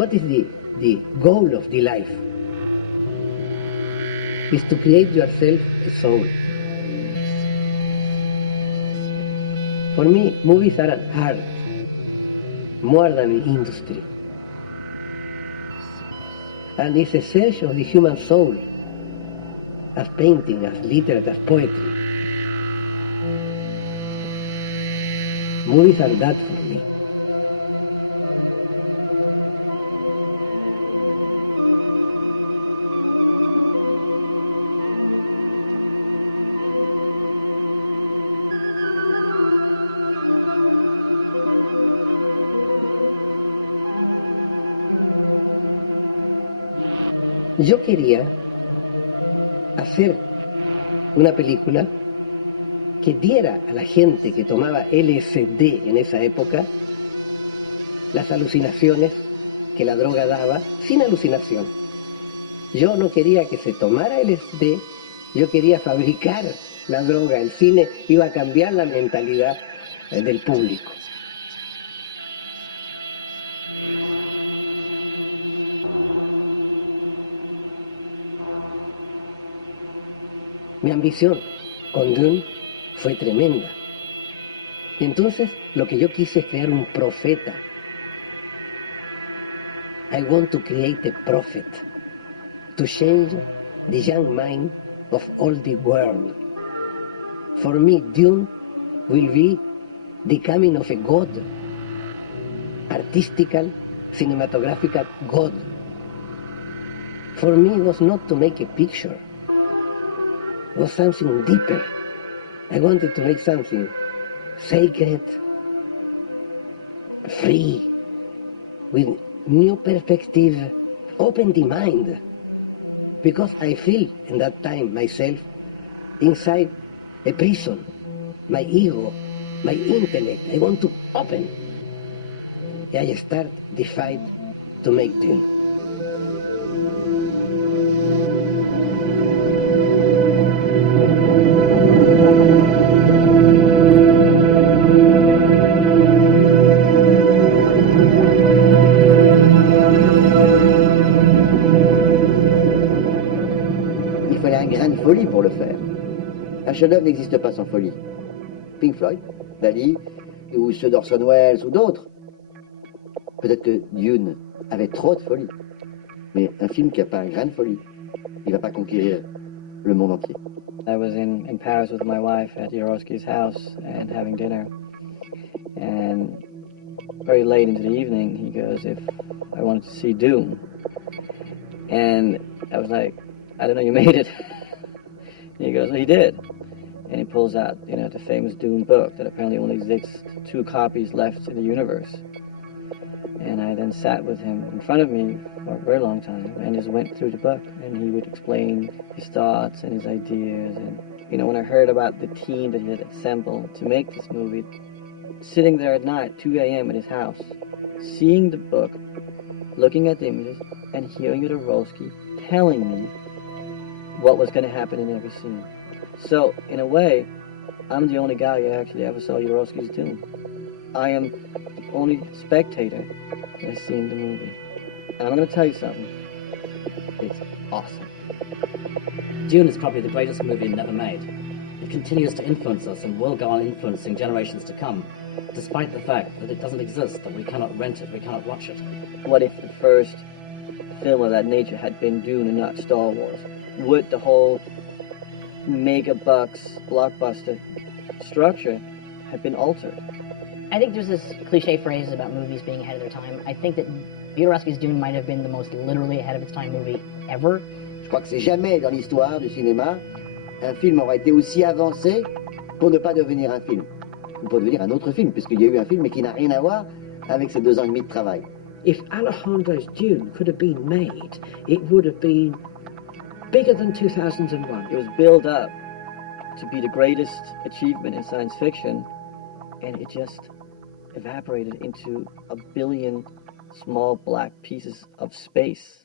what is the goal of the life? Is to create yourself a soul. For me, movies are an art, more than an industry. And it's a search of the human soul, as painting, as literature, as poetry. Movies are that for me. Yo quería hacer una película que diera a la gente que tomaba LSD en esa época las alucinaciones que la droga daba, sin alucinación. Yo no quería que se tomara LSD, yo quería fabricar la droga. El cine iba a cambiar la mentalidad del público. Mi ambición con Dune fue tremenda. Y entonces lo que yo quise es crear un profeta. I want to create a prophet to change the young mind of all the world. For me, Dune will be the coming of a god, artistical, cinematographical god. For me, it was not to make a picture. It was something deeper. I wanted to make something sacred, free, with new perspective, open the mind. Because I feel in that time myself inside a prison, my ego, my intellect. I want to open. I start the fight to make Dune. Folie pour le faire. Un chef-d'œuvre n'existe pas sans folie. Pink Floyd, Dali, ou ceux d'Orson Welles ou d'autres. Peut-être que Dune avait trop de folie. Mais un film qui n'a pas un grain de folie, il ne va pas conquérir le monde entier. I was in Paris with my wife at Jodorowsky's house and having dinner. And very late into the evening, he goes, if I wanted to see Dune. And I was like, I don't know, you made it. And he goes, well, he did. And he pulls out, the famous Dune book that apparently only exists 2 copies left in the universe. And I then sat with him in front of me for a very long time and just went through the book. And he would explain his thoughts and his ideas. And, when I heard about the team that he had assembled to make this movie, sitting there at night, 2 a.m. at his house, seeing the book, looking at the images, and hearing Jodorowsky telling me what was going to happen in every scene. So, in a way, I'm the only guy who actually ever saw Jodorowsky's Dune. I am the only spectator that has seen the movie. And I'm going to tell you something. It's awesome. Dune is probably the greatest movie never made. It continues to influence us and will go on influencing generations to come, despite the fact that it doesn't exist, that we cannot rent it, we cannot watch it. What if the first film of that nature had been Dune and not Star Wars? Would the whole mega bucks blockbuster structure have been altered? I think there's this cliche phrase about movies being ahead of their time. I think that Jodorowsky's Dune might have been the most literally ahead of its time movie ever. Je crois que c'est jamais dans l'histoire du cinéma un film aura été aussi avancé pour ne pas devenir un film, ou pour devenir un autre film, puisqu'il y a eu un film mais qui n'a rien à voir avec ces 2 ans et demi de travail. If Alejandro's Dune could have been made, it would have been bigger than 2001. It was built up to be the greatest achievement in science fiction, and it just evaporated into a billion small black pieces of space.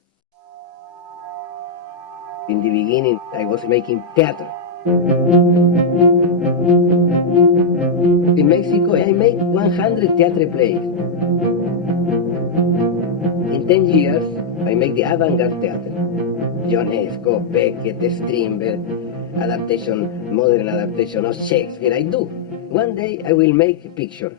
In the beginning, I was making theater. In Mexico, I made 100 theater plays. In In 10 years, I make the avant-garde theater. John Esco, Beckett, Strindberg, modern adaptation of Shakespeare. I do. One day I will make a picture.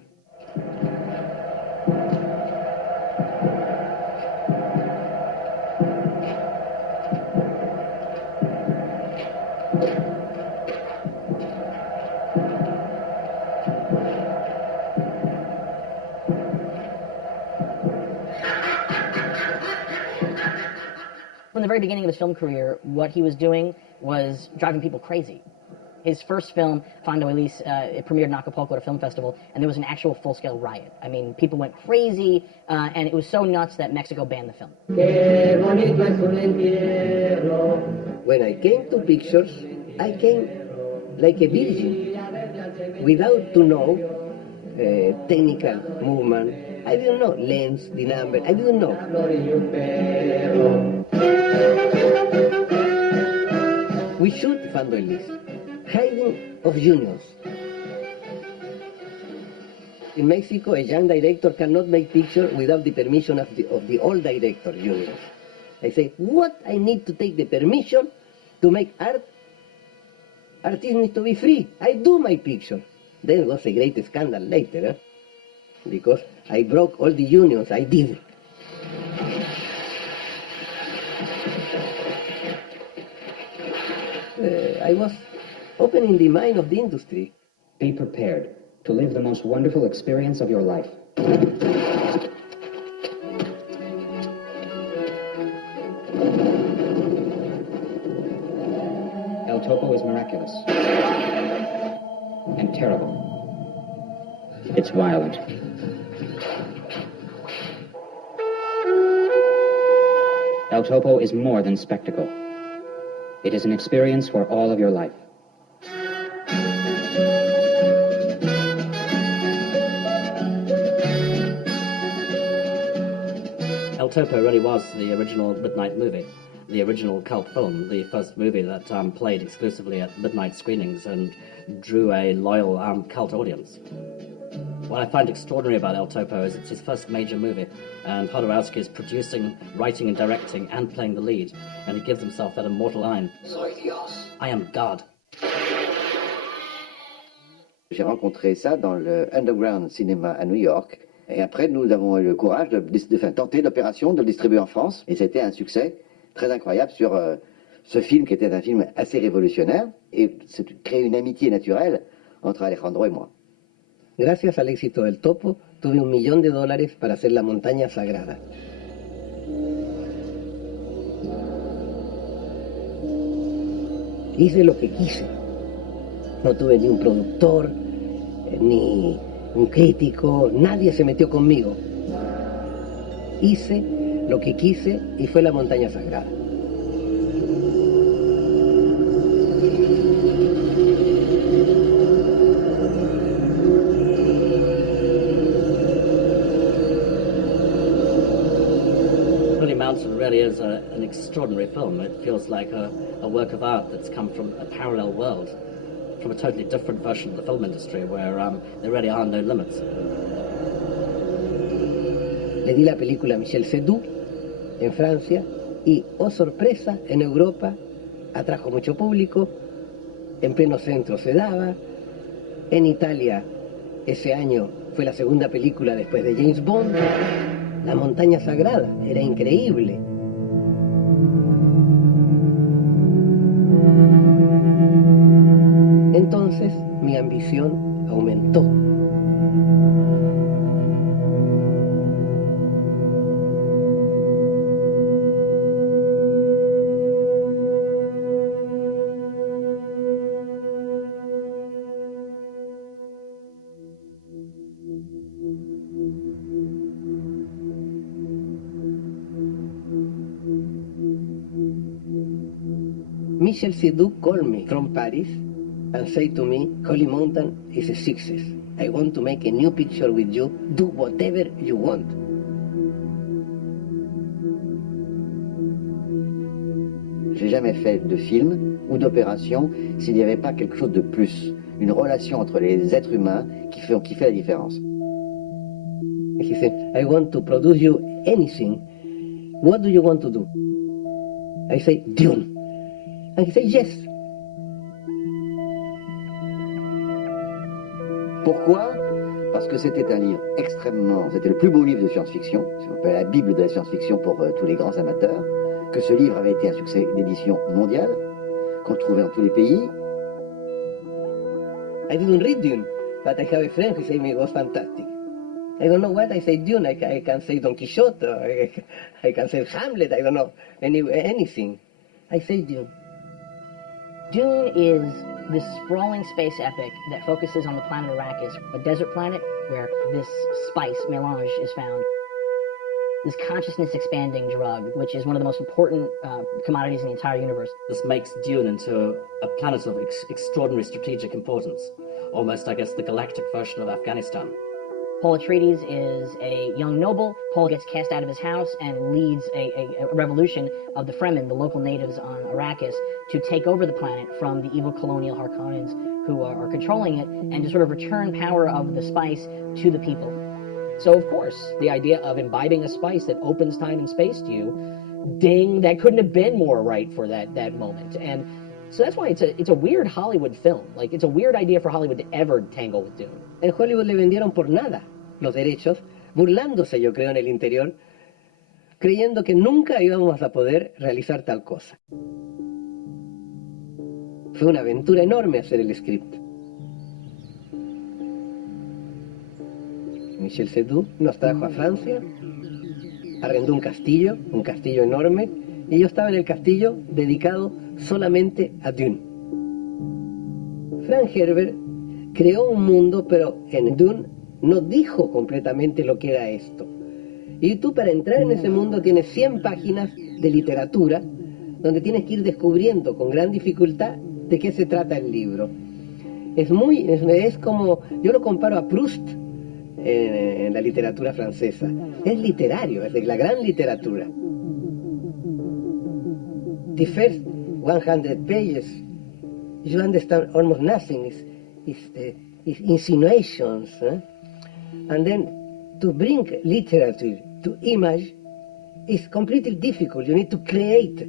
From the very beginning of his film career, what he was doing was driving people crazy. His first film, Fondo Elise, it premiered in Acapulco at a film festival, and there was an actual full-scale riot. I mean, people went crazy, and it was so nuts that Mexico banned the film. When I came to pictures, I came like a virgin, without to know technical movement. I didn't know lens, the number, I didn't know. We shoot Fondo Elise, hiding of juniors. In Mexico, a young director cannot make picture without the permission of the old director, juniors. I say, what I need to take the permission to make art? Artists need to be free. I do my picture. Then it was a great scandal later, because I broke all the unions. I did. I was opening the mind of the industry. Be prepared to live the most wonderful experience of your life. El Topo is miraculous and terrible. It's violent. El Topo is more than spectacle. It is an experience for all of your life. El Topo really was the original midnight movie, the original cult film, the first movie that played exclusively at midnight screenings and drew a loyal cult audience. What I find extraordinary about El Topo is it's his first major movie, and Jodorowsky is producing, writing and directing and playing the lead, and he gives himself that immortal line, Soy Dios, I am God. J'ai rencontré ça dans le Underground Cinéma à New York, et après nous avons eu le courage de tenter l'opération de le distribuer en France, et c'était un succès très incroyable sur ce film qui était un film assez révolutionnaire, et c'est créé une amitié naturelle entre Alejandro et moi. Gracias al éxito del Topo, tuve $1 millón para hacer La Montaña Sagrada. Hice lo que quise. No tuve ni un productor, ni un crítico, nadie se metió conmigo. Hice lo que quise y fue La Montaña Sagrada. Mountain really is an extraordinary film. It feels like a work of art that's come from a parallel world, from a totally different version of the film industry where there really are no limits. Le di la película a Michel Seydoux en Francia y, oh sorpresa, en Europa atrajo mucho público, en pleno centro se daba, en Italia ese año fue la segunda película después de James Bond. La Montaña Sagrada, era increíble. Entonces mi ambición aumentó. Michel Seydoux called me from Paris and said to me, Holy Mountain is a success. I want to make a new picture with you. Do whatever you want. J'ai jamais fait de film ou d'opération s'il n'y avait pas quelque chose de plus, une relation entre les êtres humains qui fait la différence. He said, I want to produce you anything what do you want to do? I say, Dune. And he said, yes. Pourquoi? Parce que c'était un livre extrêmement... C'était le plus beau livre de science-fiction, si on appelle la Bible de la science-fiction pour tous les grands amateurs, que ce livre avait été un succès d'édition mondiale, qu'on trouvait dans tous les pays. I didn't read Dune, but I have a friend who said it was fantastic. I don't know what I say Dune. I can say Don Quixote, or I can say Hamlet, I don't know, anything. I say Dune. Dune is this sprawling space epic that focuses on the planet Arrakis, a desert planet where this spice, melange, is found. This consciousness-expanding drug, which is one of the most important commodities in the entire universe. This makes Dune into a planet of extraordinary strategic importance. Almost, I guess, the galactic version of Afghanistan. Paul Atreides is a young noble. Paul gets cast out of his house and leads a revolution of the Fremen, the local natives on Arrakis, to take over the planet from the evil colonial Harkonnens who are controlling it, and to sort of return power of the spice to the people. So, of course, the idea of imbibing a spice that opens time and space to you, ding, that couldn't have been more right for that moment. And so that's why it's a weird Hollywood film. Like, it's a weird idea for Hollywood to ever tangle with Dune. En Hollywood le vendieron por nada los derechos, burlándose, yo creo, en el interior, creyendo que nunca íbamos a poder realizar tal cosa. Fue una aventura enorme hacer el script. Michel Seydoux nos trajo a Francia, arrendó un castillo enorme, y yo estaba en el castillo dedicado solamente a Dune. Frank Herbert creó un mundo, pero en Dune no dijo completamente lo que era esto. Y tú, para entrar en ese mundo, tienes 100 páginas de literatura, donde tienes que ir descubriendo con gran dificultad de qué se trata el libro. Es como, yo lo comparo a Proust en la literatura francesa. Es literario, es de la gran literatura. The first 100 pages, you understand almost nothing. It's insinuations. And then to bring literature to image is completely difficult. You need to create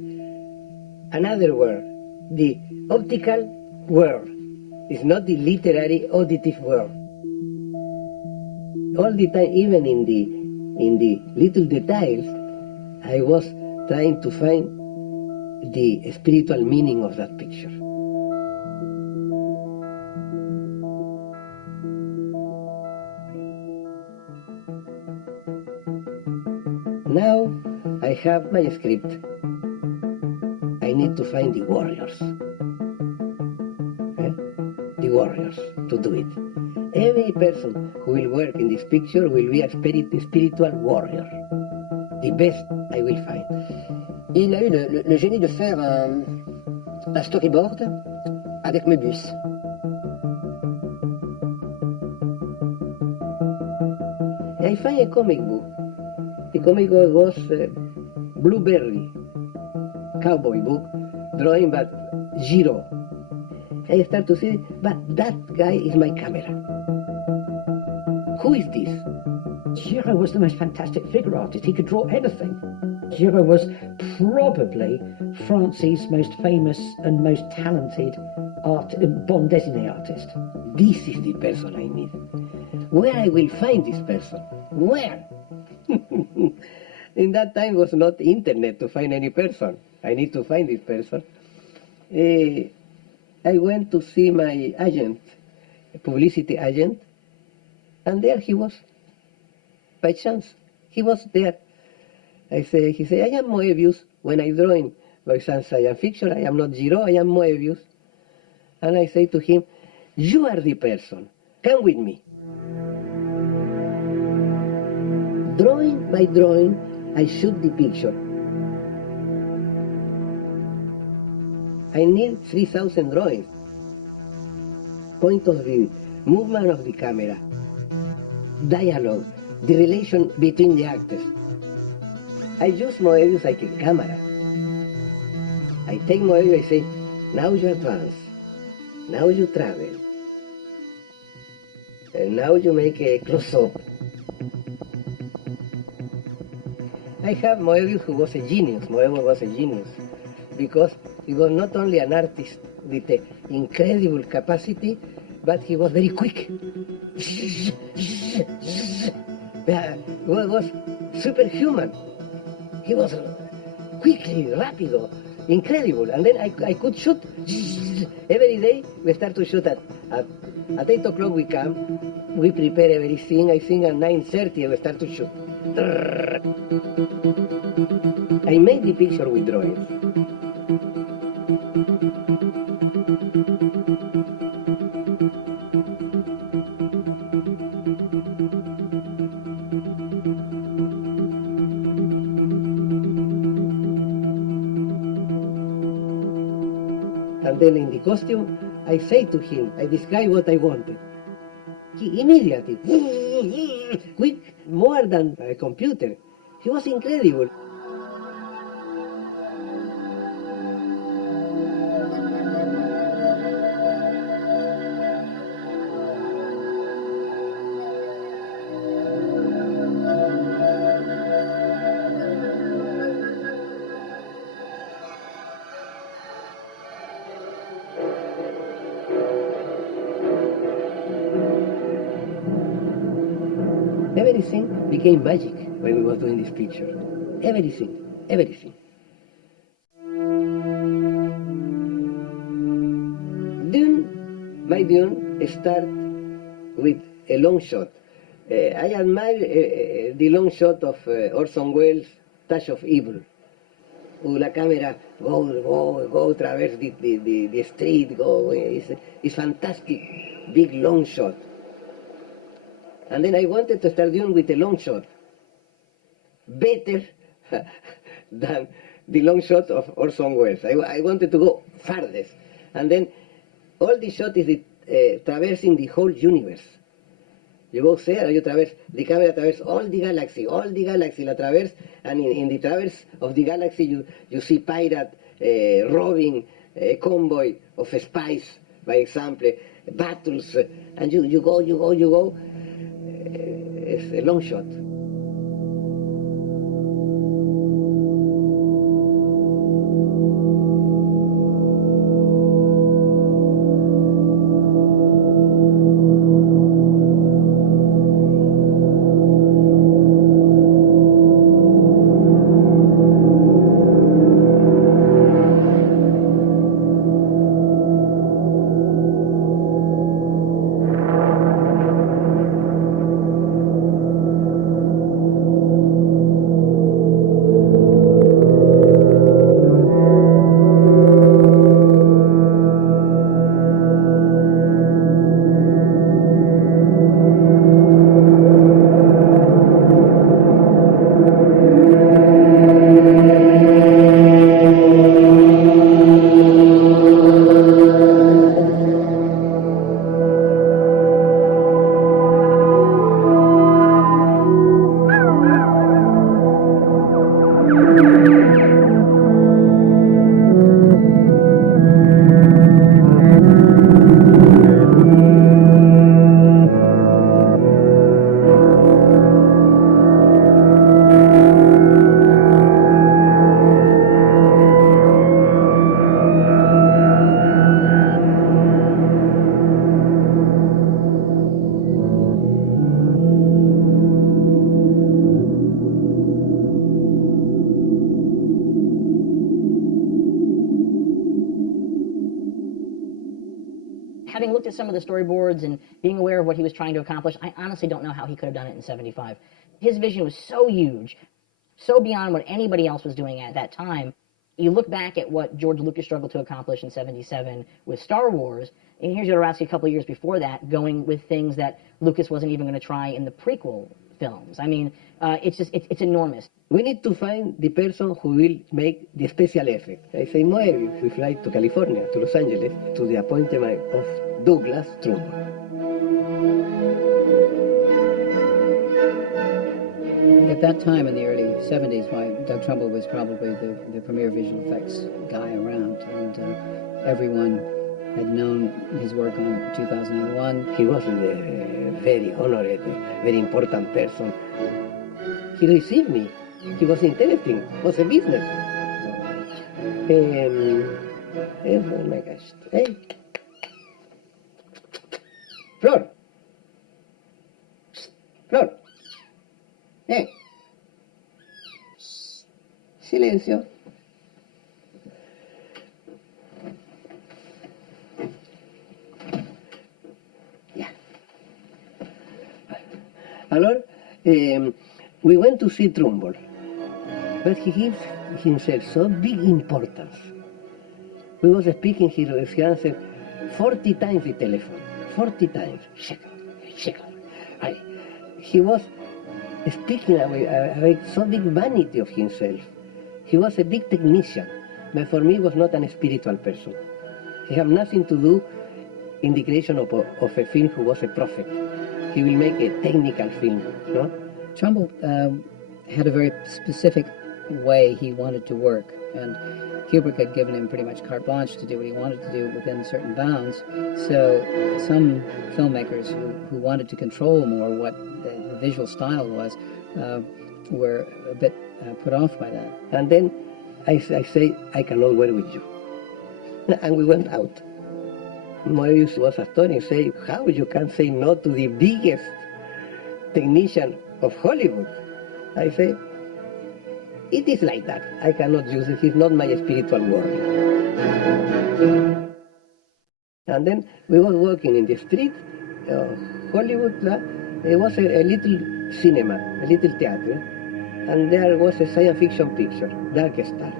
another world. The optical world is not the literary auditive world. All the time, even in the little details, I was trying to find the spiritual meaning of that picture. Now I have my script. I need to find the warriors. The warriors to do it. Every person who will work in this picture will be a spiritual warrior. The best I will find. Il a eu le génie de faire un storyboard avec Möbius. I find a comic book. The comic book was Blueberry, cowboy book, drawing by Giro. I start to see, but that guy is my camera. Who is this? Giro was the most fantastic figure artist. He could draw anything. Giro was probably France's most famous and most talented bande dessinée artist. This is the person I need. Where I will find this person? Where? In that time was not internet to find any person. I need to find this person. I went to see my agent, a publicity agent, and there he was. By chance, he was there. He said, I am Moebius. When I draw in by science fiction, I am not Giro, I am Moebius. And I say to him, you are the person. Come with me. Drawing by drawing, I shoot the picture. I need 3,000 drawings. Point of view, movement of the camera, dialogue, the relation between the actors. I use Moebius like a camera. I take Moebius, I say, now you advance, now you travel, and now you make a close-up. I have Moebius, who was a genius. Moebius was a genius because he was not only an artist with an incredible capacity, but he was very quick. He was superhuman. He was quickly, rapido, incredible. And then I could shoot. Every day we start to shoot at 8 o'clock we come, we prepare everything. I think at 9:30 we start to shoot. I made the picture with drawings. And then in the costume, I say to him, I describe what I wanted. He immediately, quick, more than a computer. He was incredible. Everything became magic when we were doing this picture. Everything, everything. My Dune start with a long shot. I admire the long shot of Orson Welles' Touch of Evil. La camera go traverse the street, go. It's fantastic, big long shot. And then I wanted to start doing with a long shot. Better than the long shot of Orson Welles. I wanted to go farthest. And then all the shot is traversing the whole universe. You go there, you traverse, the camera traverses all the galaxy la traverse, and in the traverse of the galaxy you see pirate robbing a convoy of spies, by example, battles, and you go. It's a long shot. Having looked at some of the storyboards and being aware of what he was trying to accomplish, I honestly don't know how he could have done it in 75. His vision was so huge, so beyond what anybody else was doing at that time. You look back at what George Lucas struggled to accomplish in 77 with Star Wars, and here's Jodorowsky a couple of years before that, going with things that Lucas wasn't even going to try in the prequel films. I mean, it's enormous. We need to find the person who will make the special effect. I say, Moebius, we fly to California, to Los Angeles, to the appointment of Douglas Trumbo. At that time in the early 70s, Doug Trumbo was probably the premier visual effects guy around, and everyone had known his work on 2001. He was a very honored, very important person. He received me He was interesting. It was a business. Oh my gosh. Hey. Flor. Flor. Hey. Silencio. Yeah. Alors, we went to see Trumbull, but he gives himself so big importance. We was speaking, he answered 40 times the telephone, 40 times. He was speaking with so big vanity of himself. He was a big technician, but for me he was not an spiritual person. He had nothing to do in the creation of a film who was a prophet. He will make a technical film, no? Trumbull had a very specific way he wanted to work, and Kubrick had given him pretty much carte blanche to do what he wanted to do within certain bounds. So some filmmakers who wanted to control more what the visual style was were a bit put off by that. And then I say, I cannot work with you. And we went out. Moebius was astonished, say, how you can say no to the biggest technician of Hollywood? I say, it is like that. I cannot use it. He's not my spiritual world. And then we were walking in the street, Hollywood. There was a little cinema, a little theater, and there was a science fiction picture, Dark Star.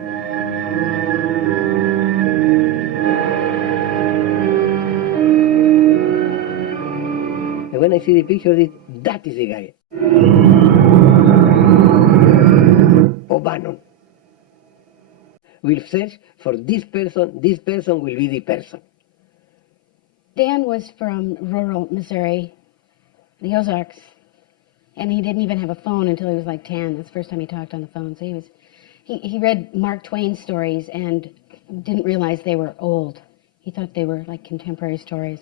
And when I see the picture, that is the guy. O'Bannon. We'll search for this person will be the person. Dan was from rural Missouri, the Ozarks, and he didn't even have a phone until he was like 10. That's the first time he talked on the phone. So he read Mark Twain stories and didn't realize they were old. He thought they were like contemporary stories.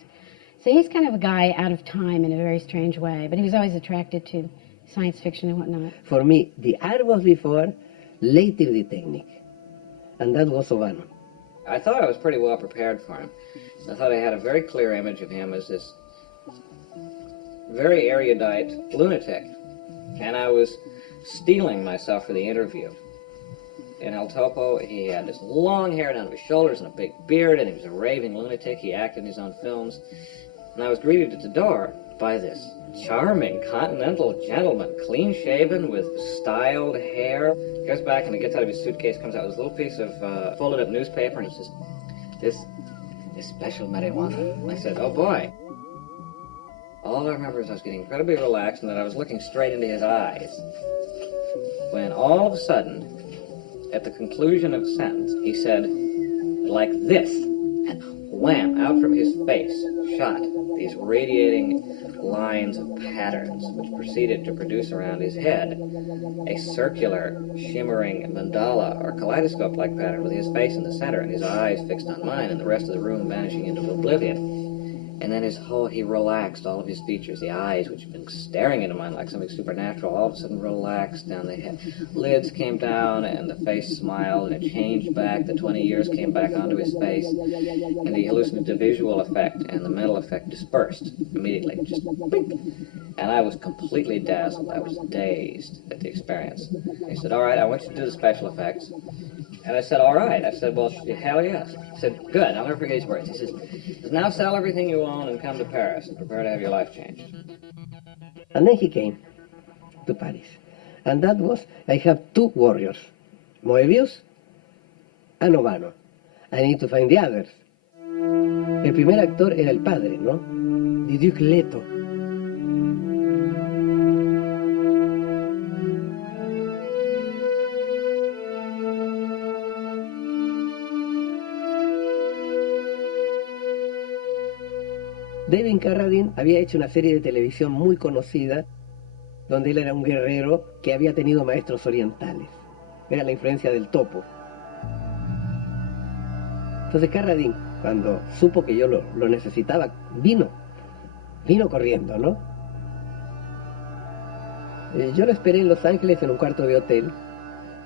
So he's kind of a guy out of time in a very strange way, but he was always attracted to science fiction and whatnot. For me, the art was before, later the technique. And that was O'Bannon. I thought I was pretty well prepared for him. I thought I had a very clear image of him as this very erudite lunatic. And I was steeling myself for the interview. In El Topo, he had this long hair down to his shoulders and a big beard, and he was a raving lunatic. He acted in his own films. And I was greeted at the door by this charming continental gentleman, clean-shaven with styled hair. He goes back and he gets out of his suitcase, comes out with this little piece of folded-up newspaper, and he says, this special marijuana. I said, oh boy. All I remember is I was getting incredibly relaxed and that I was looking straight into his eyes. When all of a sudden, at the conclusion of the sentence, he said, like this, and wham, out from his face shot these radiating lines of patterns, which proceeded to produce around his head a circular, shimmering mandala or kaleidoscope-like pattern with his face in the center and his eyes fixed on mine and the rest of the room vanishing into oblivion. And then he relaxed all of his features, the eyes, which had been staring into mine like something supernatural, all of a sudden relaxed down the head. Lids came down, and the face smiled, and it changed back. The 20 years came back onto his face, and the hallucinative visual effect and the mental effect dispersed immediately, just blink. And I was completely dazzled. I was dazed at the experience. He said, all right, I want you to do the special effects. And I said, all right. I said, well, hell yes. He said, good. I'll never forget his words. He says, now sell everything you own and come to Paris and prepare to have your life changed. And then he came to Paris. And that was, I have two warriors, Moebius and O'Bannon. I need to find the others. El primer actor era el padre, ¿no? The Duke Leto. David Carradine había hecho una serie de televisión muy conocida donde él era un guerrero que había tenido maestros orientales. Era la influencia del topo. Entonces Carradine, cuando supo que yo lo necesitaba, vino corriendo, ¿no? Yo lo esperé en Los Ángeles en un cuarto de hotel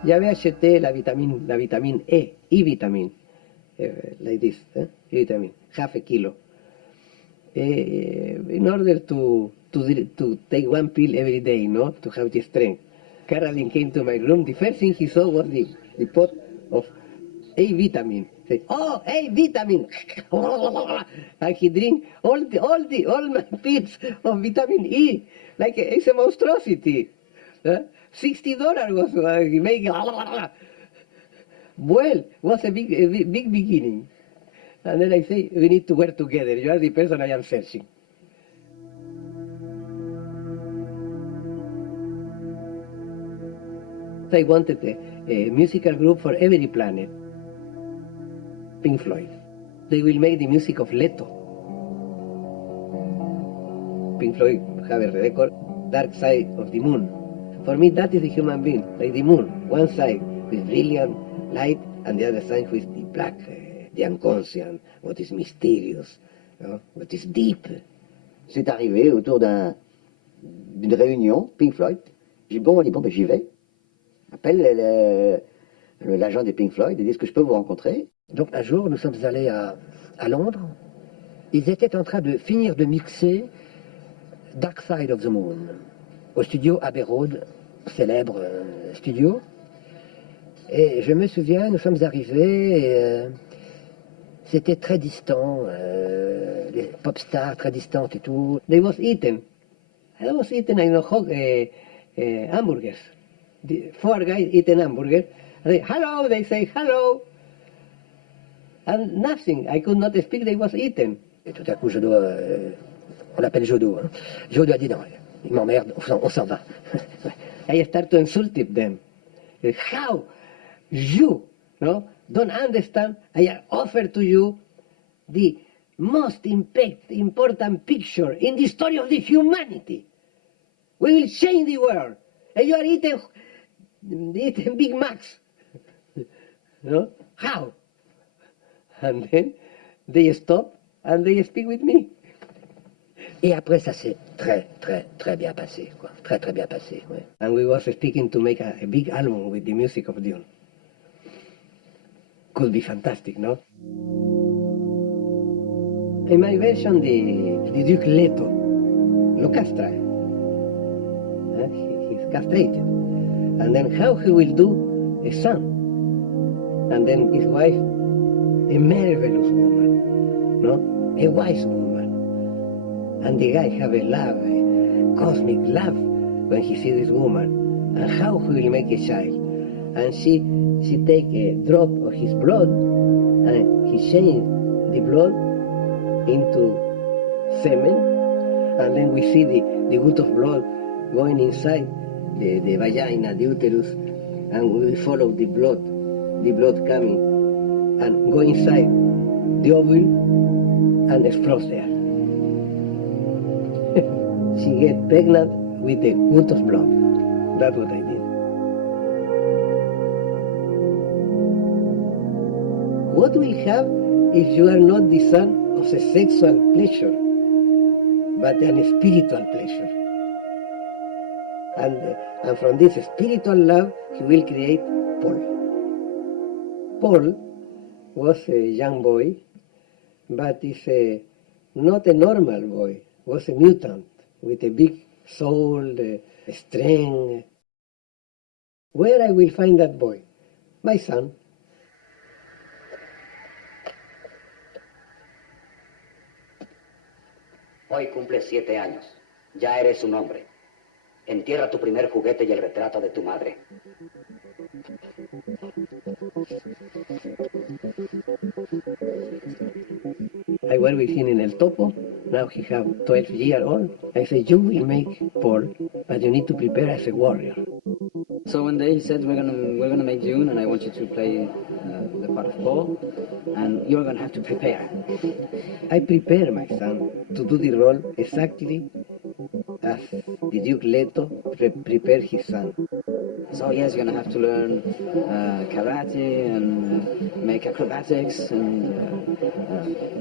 J'avais acheté la vitamine E, E-vitamin, like this, E-vitamin, half a kilo, in order to take one pill every day, no, to have the strength. Caroline came to my room. The first thing he saw was the pot of A-vitamin. Said, "Oh, A-vitamin!" And he drank all my pills of vitamin E, like it's a monstrosity. $60 was making. Well, was a big beginning. And then I say, we need to work together. You are the person I am searching. I wanted a musical group for every planet. Pink Floyd. They will make the music of Leto. Pink Floyd have a record, Dark Side of the Moon. For me, that is the human being, like the moon. One side with brilliant light, and the other side with the black, the inconscient, what is mysterious, what is deep. C'est arrivé autour d'une réunion, Pink Floyd. J'ai dit, bon, ben, j'y vais. Appelle l'agent des Pink Floyd et dit, est-ce que je peux vous rencontrer? Donc un jour, nous sommes allés à Londres. Ils étaient en train de finir de mixer Dark Side of the Moon au studio Abbey Road, célèbre studio. Et je me souviens, nous sommes arrivés et c'était très distant, les pop stars très distantes et tout. I was eating, hamburgers. The 4 guys eating hamburgers. Hello, they say hello. And nothing, I could not speak, they was eating. Et tout à coup, Jodo, on l'appelle Jodo. Hein. Jodo a dit non, il m'emmerde, on s'en va. I start to insult them. How you don't understand? I offer to you the most important picture in the story of the humanity. We will change the world. And you are eating Big Macs. How? And then they stop and they speak with me. Et après, ça s'est très bien passé, quoi. Très bien passé, ouais. And we was speaking to make a big album with the music of Dune. Could be fantastic, no? In my version, the Duke Leto, lo castra. He's castrated. And then how he will do a son. And then his wife, a marvelous woman, no? A wise woman. And the guy have a love, a cosmic love, when he sees this woman. And how he will make a child. And she take a drop of his blood, and he change the blood into semen. And then we see the good of blood going inside the vagina, the uterus, and we follow the blood coming and go inside the ovule and explodes there. She get pregnant with the good of blood. That's what I did. What will have if you are not the son of a sexual pleasure, but an spiritual pleasure? And from this spiritual love, he will create Paul. Paul was a young boy, but is not a normal boy. Was a mutant with a big soul, strength. Where I will find that boy? My son. Hoy cumples 7 años. Ya eres un hombre. Entierra tu primer juguete y el retrato de tu madre. I work with him in El Topo. Now he have 12 years old. I say, you will make Paul, but you need to prepare as a warrior. So one day he said, we're gonna make Dune, and I want you to play the part of Paul, and you're gonna have to prepare. I prepare my son to do the role exactly as the Duke Leto prepared his son. So yes, you're gonna have to learn karate and make acrobatics, and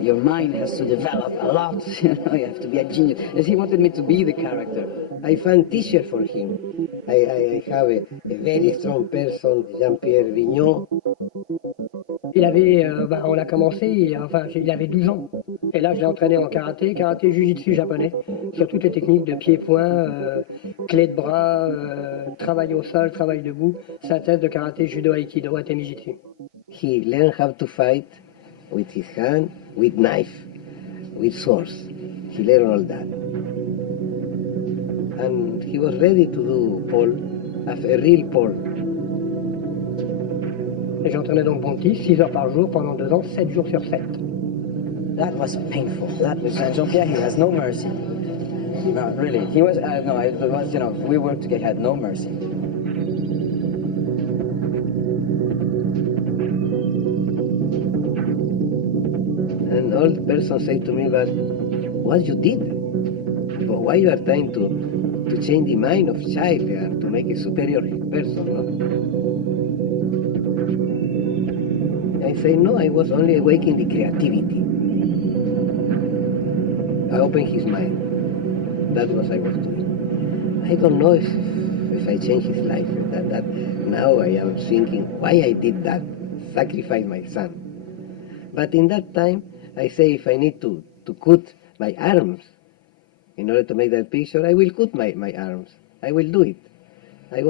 your mind has to develop a lot. You have to be a genius. As he wanted me to be the character. I found teacher for him. I have a very strong person, Jean-Pierre Vignon. Il avait, on a commencé, enfin, il avait 12 ans. Et là, je l'ai entraîné en karaté jiu-jitsu japonais, sur toutes les techniques de pied-point, clé de bras, travail au sol, travail debout, synthèse de karaté, judo, aikido, atemijitsu. He learned how to fight with his hand, with knife, with swords. He learned all that. And he was ready to do pole as a real pole. Et j'entraînais donc mon petit 6 heures par jour pendant 2 ans, 7 jours sur 7. That was painful. That was Jean-Pierre. He has no mercy. No, really. He was. No, it was. You know, we worked together. He had no mercy. And old person said to me, but what you did? But why you are trying to change the mind of child there, to make a superior person, no? I say, no, I was only awakening the creativity. I opened his mind. That's what I was doing. I don't know if I changed his life. That now I am thinking why I did that, sacrifice my son. But in that time, I say if I need to cut my arms in order to make that picture, I will cut my arms. I will do it. I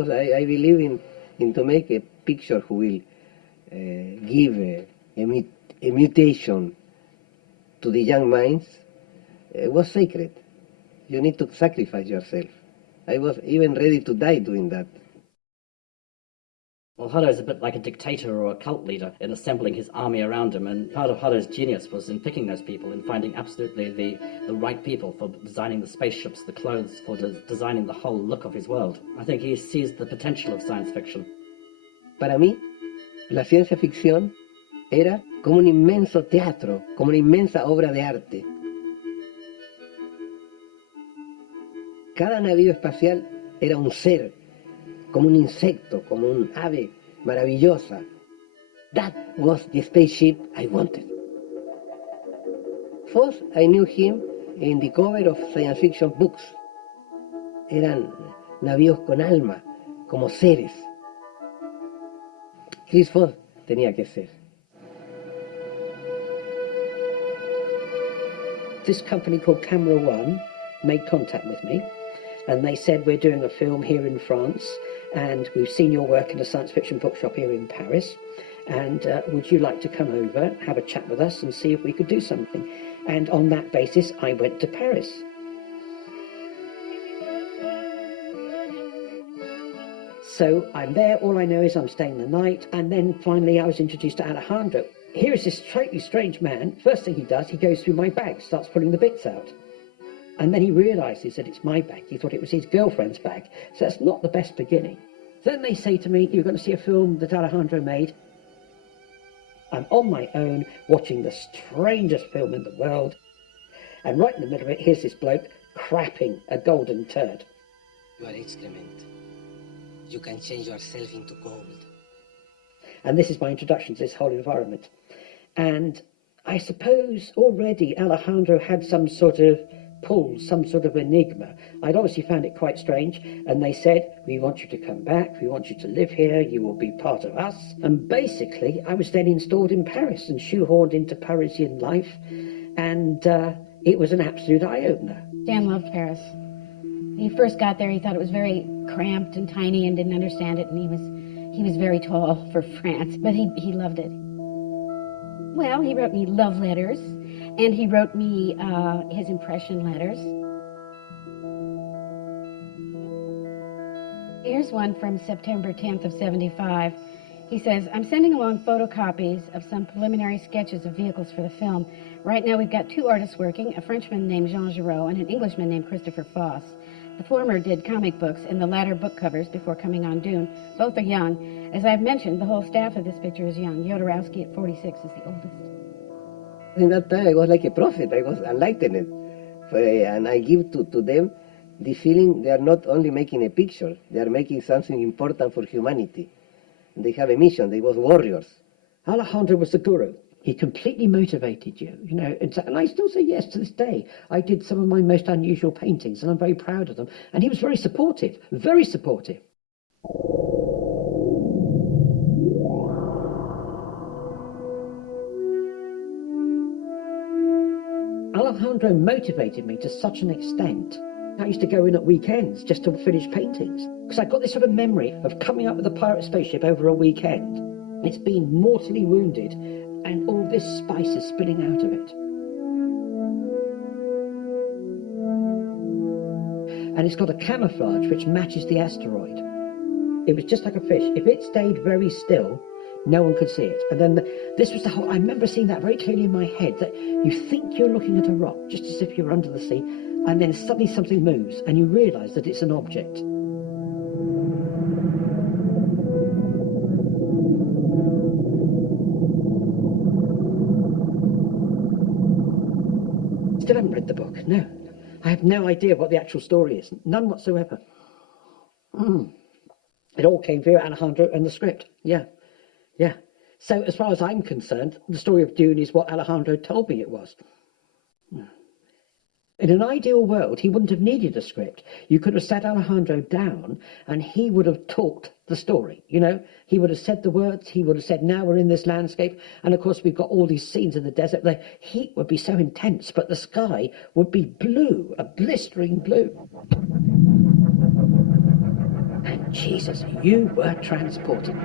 believe in to make a picture who will give a mutation to the young minds. It was sacred. You need to sacrifice yourself. I was even ready to die doing that. Well, Hutto's a bit like a dictator or a cult leader in assembling his army around him, and part of Hutto's genius was in picking those people and finding absolutely the right people for designing the spaceships, the clothes, for designing the whole look of his world. I think he sees the potential of science fiction. Para mí, la ciencia ficción era como un inmenso teatro, como una inmensa obra de arte. Cada navío espacial era un ser, como un insecto, como un ave maravillosa. That was the spaceship I wanted. First, I knew him in the cover of science fiction books. Eran navíos con alma, como seres. Chris Foss tenía que ser. This company called Camera One made contact with me, and they said, we're doing a film here in France, and we've seen your work in a science fiction bookshop here in Paris, and would you like to come over, have a chat with us and see if we could do something? And on that basis, I went to Paris. So I'm there, all I know is I'm staying the night, and then finally I was introduced to Alejandro. Here is this totally strange man. First thing he does, he goes through my bag, starts pulling the bits out. And then he realises that it's my bag. He thought it was his girlfriend's bag. So that's not the best beginning. Then they say to me, you're going to see a film that Alejandro made. I'm on my own, watching the strangest film in the world. And right in the middle of it, here's this bloke crapping a golden turd. You are excrement. You can change yourself into gold. And this is my introduction to this whole environment. And I suppose already Alejandro had some sort of pull, some sort of enigma. I'd obviously found it quite strange, and they said, we want you to come back, we want you to live here, you will be part of us. And basically, I was then installed in Paris and shoehorned into Parisian life, and it was an absolute eye-opener. Dan loved Paris. When he first got there, he thought it was very cramped and tiny and didn't understand it, and he was very tall for France, but he loved it. Well, he wrote me love letters, and he wrote me his impression letters. Here's one from September 10th of 75. He says, I'm sending along photocopies of some preliminary sketches of vehicles for the film. Right now we've got 2 artists working, a Frenchman named Jean Giraud and an Englishman named Christopher Foss. The former did comic books and the latter book covers before coming on Dune. Both are young. As I've mentioned, the whole staff of this picture is young. Jodorowsky at 46 is the oldest. In that time, I was like a prophet. I was enlightened. And I give to them the feeling they are not only making a picture, they are making something important for humanity. They have a mission. They were warriors. Alejandro was the guru. He completely motivated you, you know, and I still say yes to this day. I did some of my most unusual paintings, and I'm very proud of them. And he was very supportive, very supportive. Alejandro motivated me to such an extent. I used to go in at weekends just to finish paintings, because I got this sort of memory of coming up with a pirate spaceship over a weekend. It's been mortally wounded, and all this spice is spilling out of it. And it's got a camouflage which matches the asteroid. It was just like a fish. If it stayed very still, no one could see it. And then this was the whole, I remember seeing that very clearly in my head, that you think you're looking at a rock, just as if you're under the sea, and then suddenly something moves, and you realise that it's an object. Still haven't read the book, no. I have no idea what the actual story is, none whatsoever. It all came via Alejandro and the script, yeah. So as far as I'm concerned, the story of Dune is what Alejandro told me it was. In an ideal world, he wouldn't have needed a script. You could have sat Alejandro down and he would have talked the story, you know. He would have said the words, he would have said, now we're in this landscape, and of course we've got all these scenes in the desert. The heat would be so intense, but the sky would be blue, a blistering blue. And Jesus, you were transported.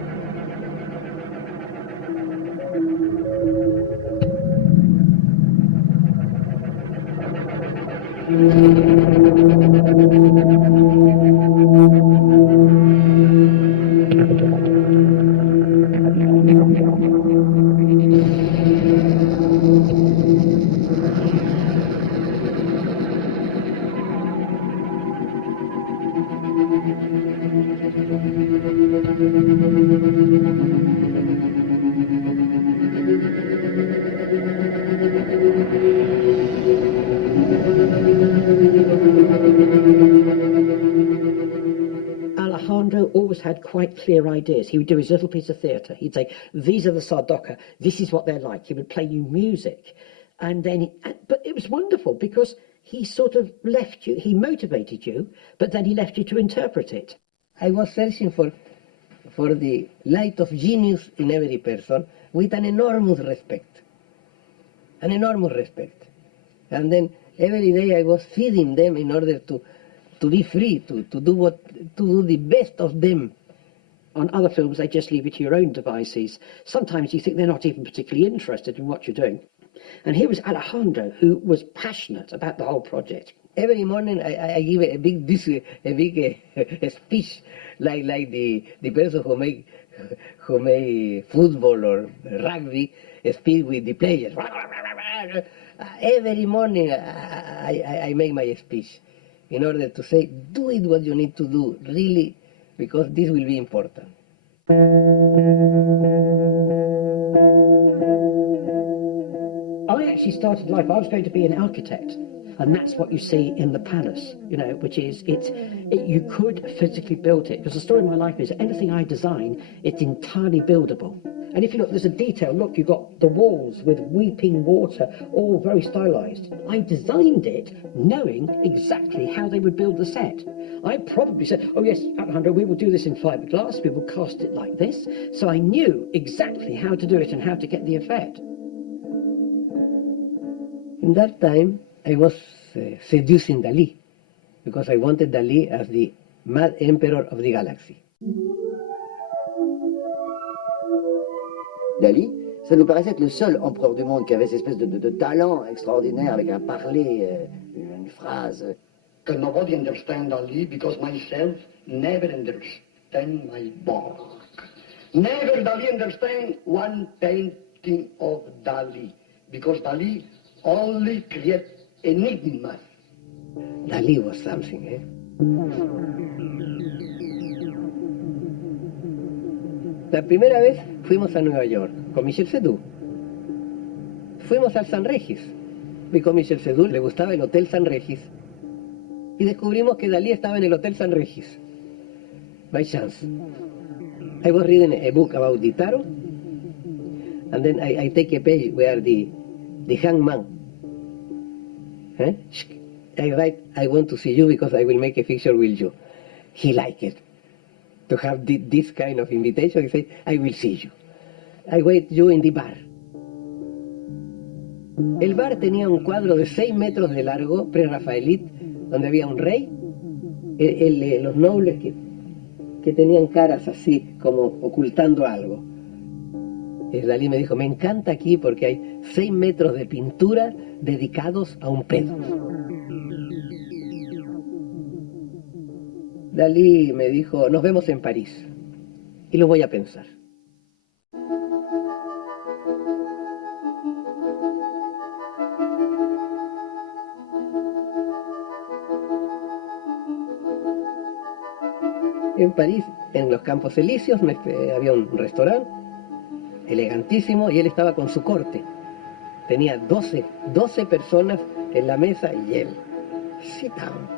Alejandro always had quite clear ideas. He would do his little piece of theatre. He'd say, these are the Sardoca, this is what they're like. He would play you music. And then, but it was wonderful because he sort of left you, he motivated you, but then he left you to interpret it. I was searching for the light of genius in every person with an enormous respect. An enormous respect. And then every day I was feeding them in order to be free, to do the best of them. On other films, they just leave you to your own devices. Sometimes you think they're not even particularly interested in what you're doing. And here was Alejandro, who was passionate about the whole project. Every morning I give a big speech, like the person who make football or rugby speak with the players. Every morning I make my speech in order to say, do it what you need to do, really, because this will be important. I actually started life, I was going to be an architect, and that's what you see in the palace, you know, which is, you could physically build it, because the story of my life is anything I design, it's entirely buildable. And if you look, there's a detail, look, you've got the walls with weeping water, all very stylized. I designed it knowing exactly how they would build the set. I probably said, oh yes, Alejandro, we will do this in fiberglass, we will cast it like this. So I knew exactly how to do it and how to get the effect. In that time, I was seducing Dalí, because I wanted Dalí as the mad emperor of the galaxy. Dali, ça nous paraissait être le seul empereur du monde qui avait cette espèce de talent extraordinaire avec un parler, une phrase. Can nobody understand Dali because myself never understand my work. Never Dali understand one painting of Dali because Dali only create enigmas. Dalí was something, eh? La primera vez fuimos a Nueva York con Michel Seydoux. Fuimos al San Regis, porque a Michel Seydoux le gustaba el Hotel San Regis, y descubrimos que Dalí estaba en el Hotel San Regis. By chance. I was reading a book about the tarot, and then I take a page where the hangman. I write, I want to see you because I will make a picture with you. He liked it. To have this kind of invitation, he said, I will see you. I wait you in the bar. El bar tenía un cuadro de 6 metros de largo, pre-Rafaelit, donde había un rey, los nobles que tenían caras así, como ocultando algo. Dalí me dijo, me encanta aquí porque hay 6 metros de pintura dedicados a un pedo. Dalí me dijo, nos vemos en París. Y lo voy a pensar. En París, en los Campos Elíseos, había un restaurante elegantísimo y él estaba con su corte. Tenía 12 personas en la mesa y él. Sit down.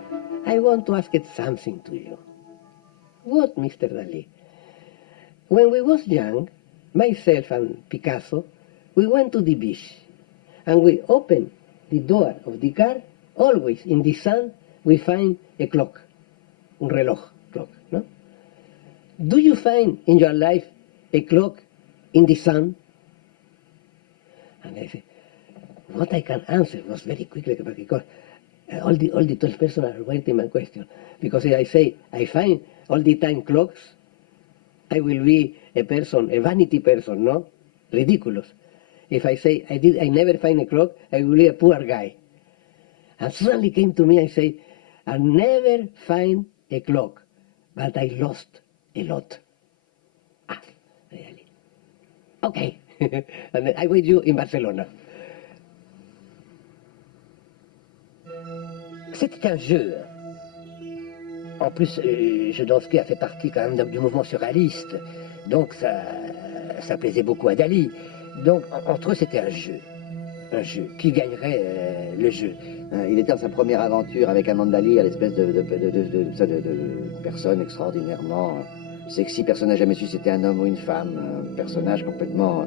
I want to ask something to you. What, Mr. Dalí? When we was young, myself and Picasso, we went to the beach and we opened the door of the car. Always in the sun we find a clock, un reloj, clock, no? Do you find in your life a clock in the sun? And I said, what I can answer was very quickly because all the 12 persons are waiting my question. Because if I say, I find all the time clocks, I will be a person, a vanity person, no? Ridiculous. If I say, I never find a clock, I will be a poor guy. And suddenly came to me, I say, I never find a clock, but I lost a lot. Ah, really? Okay. And then I wait you in Barcelona. C'était un jeu. En plus, Jodorowsky a fait partie quand même du mouvement surréaliste. Donc ça plaisait beaucoup à Dalí. Donc entre eux, c'était un jeu. Un jeu. Qui gagnerait le jeu? Il était dans sa première aventure avec Amanda Lee, à l'espèce de personne extraordinairement sexy. Personne n'a jamais su si c'était un homme ou une femme. Un personnage complètement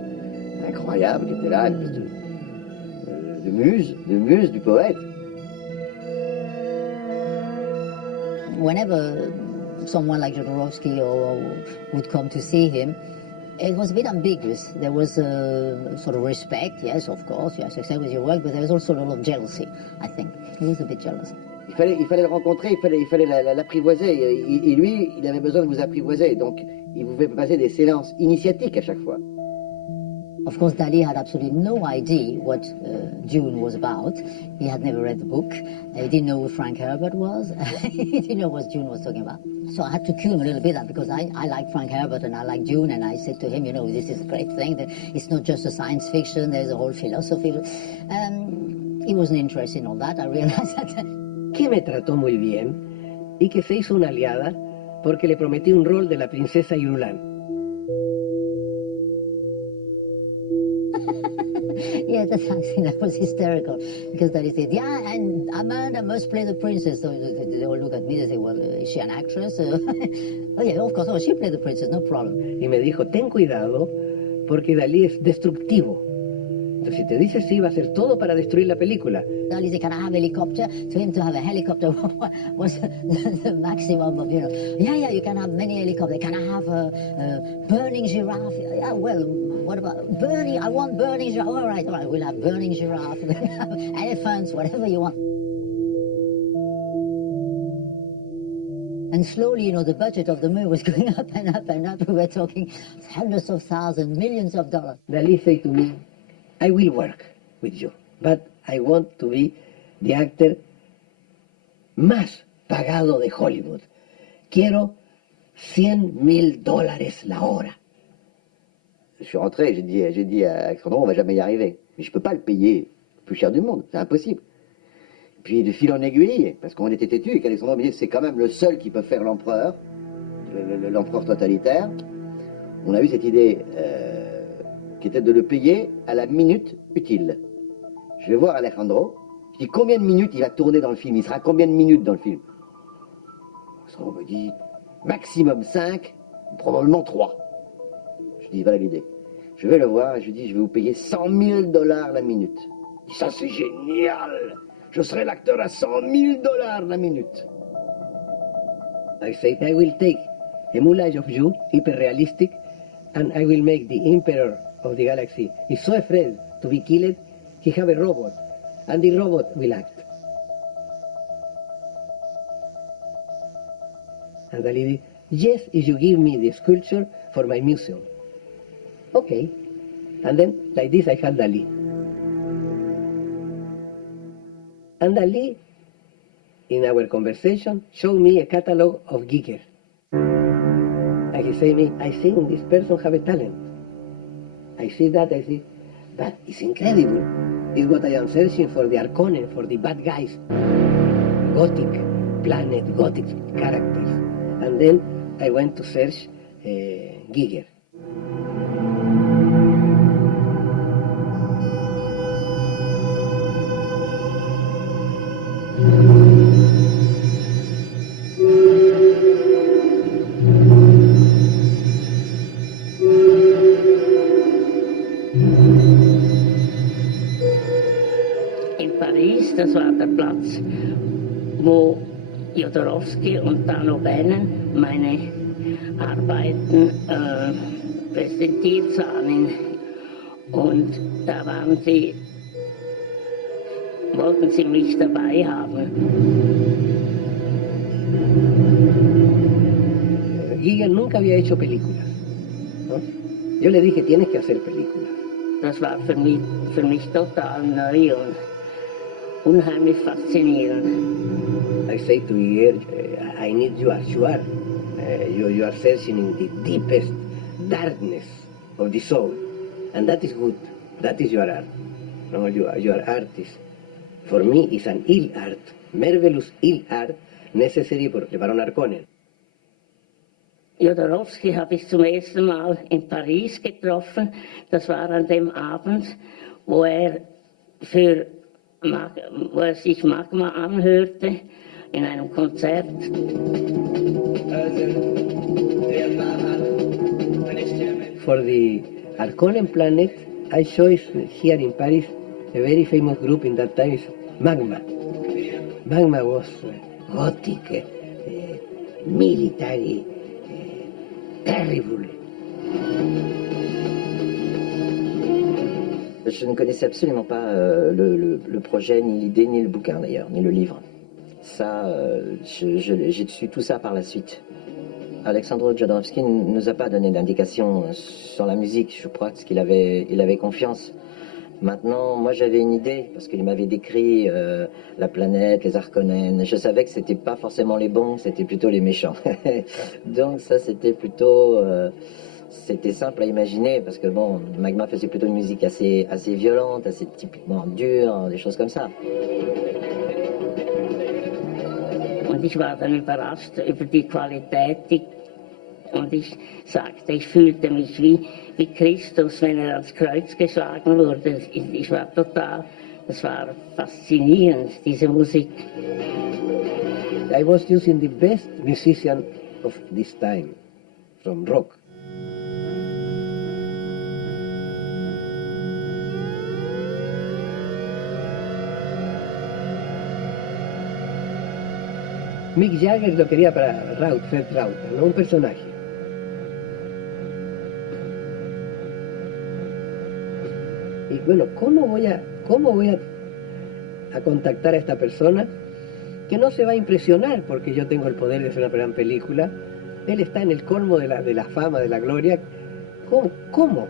incroyable qui était là, une espèce de muse du poète. Whenever someone like Jodorowsky would come to see him, it was a bit ambiguous. There was a sort of respect, yes, of course, you have success with your work, but there was also a lot of jealousy, I think. He was a bit jealous. Il fallait le rencontrer, il fallait l'apprivoiser. Et lui, il avait besoin de vous apprivoiser. Donc, il vous fait passer des séances initiatiques à chaque fois. Of course, Dalí had absolutely no idea what Dune was about. He had never read the book. He didn't know who Frank Herbert was. He didn't know what Dune was talking about. So I had to cue him a little bit because I like Frank Herbert and I like Dune, and I said to him, you know, this is a great thing. That it's not just a science fiction, there's a whole philosophy. He wasn't interested in all that, I realized that. Que me trató muy bien y que se hizo una aliada porque le prometí un rol de la princesa Irulan. Yeah, that was hysterical because Dalí said, yeah, and Amanda must play the princess. So they all look at me and say, well, is she an actress? Oh yeah, of course, oh, she played the princess, no problem. Y me dijo, ten cuidado porque Dalí es destructivo. Entonces, si te dice sí, va a hacer todo para destruir la película. Dalí said, can I have a helicopter? To him, to have a helicopter was the maximum of, you know, yeah, you can have many helicopters. Can I have a burning giraffe? Yeah, well, what about burning? I want burning giraffe. All right, we'll have burning giraffe, elephants, whatever you want. And slowly, you know, the budget of the movie was going up and up and up. We were talking hundreds of thousands, millions of dollars. Dalí said to me, I will work with you, but I want to be the actor más pagado de Hollywood. Quiero $100,000 la hora. Je suis rentré, j'ai dit à Alexandre, on va jamais y arriver. Mais je peux pas le payer le plus cher du monde, c'est impossible. Puis de fil en aiguille, parce qu'on était têtu et qu'Alexandre me dit c'est quand même le seul qui peut faire l'empereur, l'empereur totalitaire. On a eu cette idée qui était de le payer à la minute utile. Je vais voir Alejandro, je dis combien de minutes il va tourner dans le film, il sera combien de minutes dans le film. Alexandro me dit maximum 5, probablement 3. Je dis voilà l'idée. Je vais le voir et je lui dis, je vais vous payer $100,000 la minute. Il dit, ça c'est génial. Je serai l'acteur à $100,000 la minute. I say, I will take a moulage of you, hyper realistic, and I will make the emperor of the galaxy. He's so afraid to be killed, he have a robot, and the robot will act. And the lady, yes, if you give me the sculpture for my museum. Okay. And then, like this, I had Dali. And Dali, in our conversation, showed me a catalog of Giger. And he said me, I think this person have a talent. I see that, I see, but it's incredible. It's what I am searching for, the Arconen, for the bad guys. Gothic planet, Gothic characters. And then I went to search Giger. In Paris, das war der Platz, wo Jodorowsky und Dan O'Bannon meine Arbeiten präsentiert sahen. Und da wollten sie mich dabei haben. Giger nunca había hecho películas, ¿no? Yo le dije, tienes que hacer películas. Das war für mich total neu und unheimlich faszinierend. I say to Giger, I need you as you are. You are searching in the deepest darkness of the soul. And that is good. That is your art. No, you are artist. For me, it's an ill art, marvelous ill art, necessary for the Baron Harkonnen. Jodorowsky habe ich zum ersten Mal in Paris getroffen. Das war an dem Abend, wo er sich Magma anhörte in einem Konzert. For the Harkonnen planet, I chose here in Paris a very famous group in that time, is Magma. Magma was gothic, military, terrible. Je ne connaissais absolument pas le projet, ni l'idée, ni le bouquin d'ailleurs, ni le livre. Ça, j'ai su tout ça par la suite. Alexandre Jodorowsky ne nous a pas donné d'indication sur la musique, je crois, parce qu'il avait confiance. Maintenant, moi j'avais une idée, parce qu'il m'avait décrit la planète, les Harkonnen. Je savais que c'était pas forcément les bons, c'était plutôt les méchants. Donc ça, c'était plutôt... c'était simple à imaginer, parce que bon, Magma faisait plutôt une musique assez violente, assez typiquement dure, des choses comme ça. Und ich war dann überrascht über die Qualität. Und ich sagte, ich fühlte mich wie Christus, wenn er ans Kreuz geschlagen wurde. Ich war das war faszinierend, diese Musik. I was using the best musician of this time, from rock. Mick Jagger lo quería para Fred Rauter, no un personaje. Y bueno, ¿cómo voy a contactar a esta persona que no se va a impresionar porque yo tengo el poder de hacer una gran película? Él está en el colmo de la fama, de la gloria. ¿Cómo?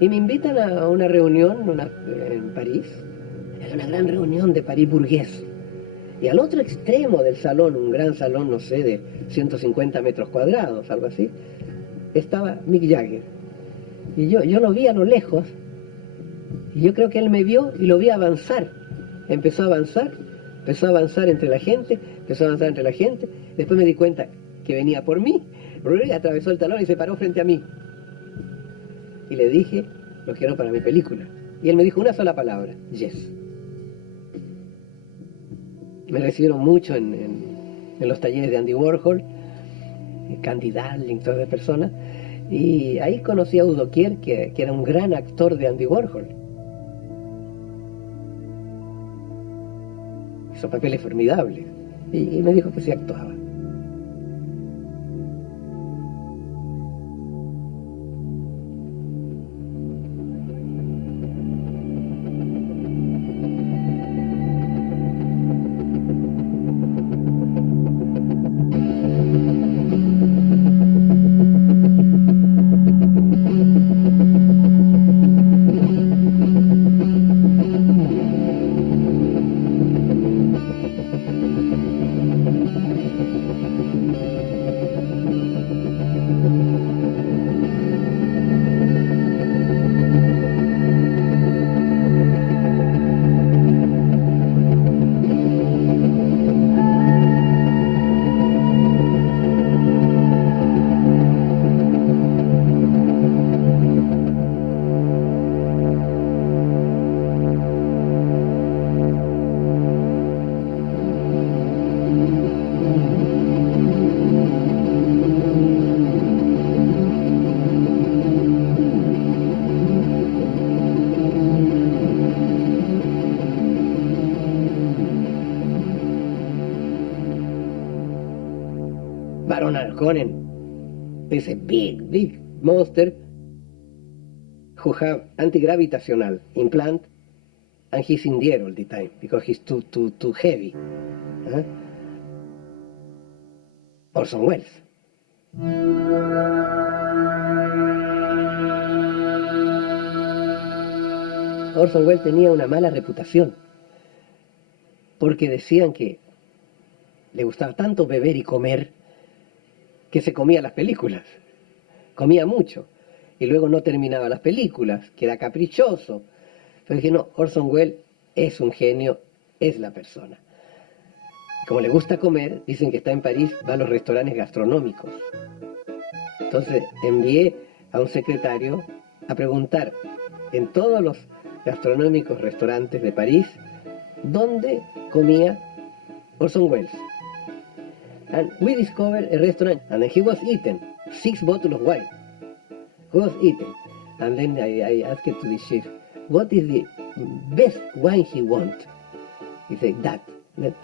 Y me invitan a una reunión en París. Es una gran reunión de París burgués. Y al otro extremo del salón, un gran salón, no sé, de 150 metros cuadrados, algo así, estaba Mick Jagger. Y yo lo vi a lo lejos, y yo creo que él me vio y lo vi avanzar. Empezó a avanzar entre la gente, después me di cuenta que venía por mí, atravesó el talón y se paró frente a mí. Y le dije, lo quiero para mi película. Y él me dijo una sola palabra, yes. Me recibieron mucho en los talleres de Andy Warhol, Candy Darling, todas las personas, Y ahí conocí a Udo Kier, que era un gran actor de Andy Warhol. Hizo papeles formidables. Y me dijo que sí actuaba. Baron Harkonnen is a big monster who have anti-gravitational implant, and he's in the air all the time because he's too heavy. Orson Welles. Orson Welles tenía una mala reputación porque decían que le gustaba tanto beber y comer que se comía las películas, comía mucho, y luego no terminaba las películas, que era caprichoso. Pero dije, no, Orson Welles es un genio, es la persona. Como le gusta comer, dicen que está en París, va a los restaurantes gastronómicos. Entonces envié a un secretario a preguntar en todos los gastronómicos restaurantes de París dónde comía Orson Welles. And we discovered a restaurant, and then he was eating 6 bottles of wine. He was eating. And then I asked to the chef, what is the best wine he wants? He said, that.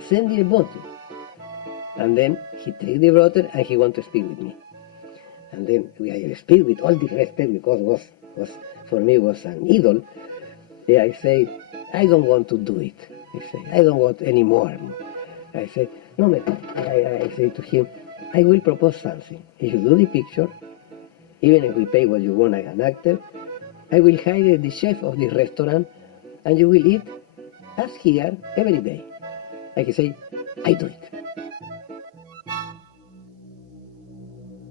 Send me a bottle. And then he take the bottle and he want to speak with me. And then I speak with all the respect because for me was an idol. Yeah, I say, I don't want to do it. He say, I don't want any more. I say, no, I say to him, I will propose something. If you do the picture, even if we pay what you want as an actor, I will hire the chef of the restaurant and you will eat as here every day. I can say, I do it.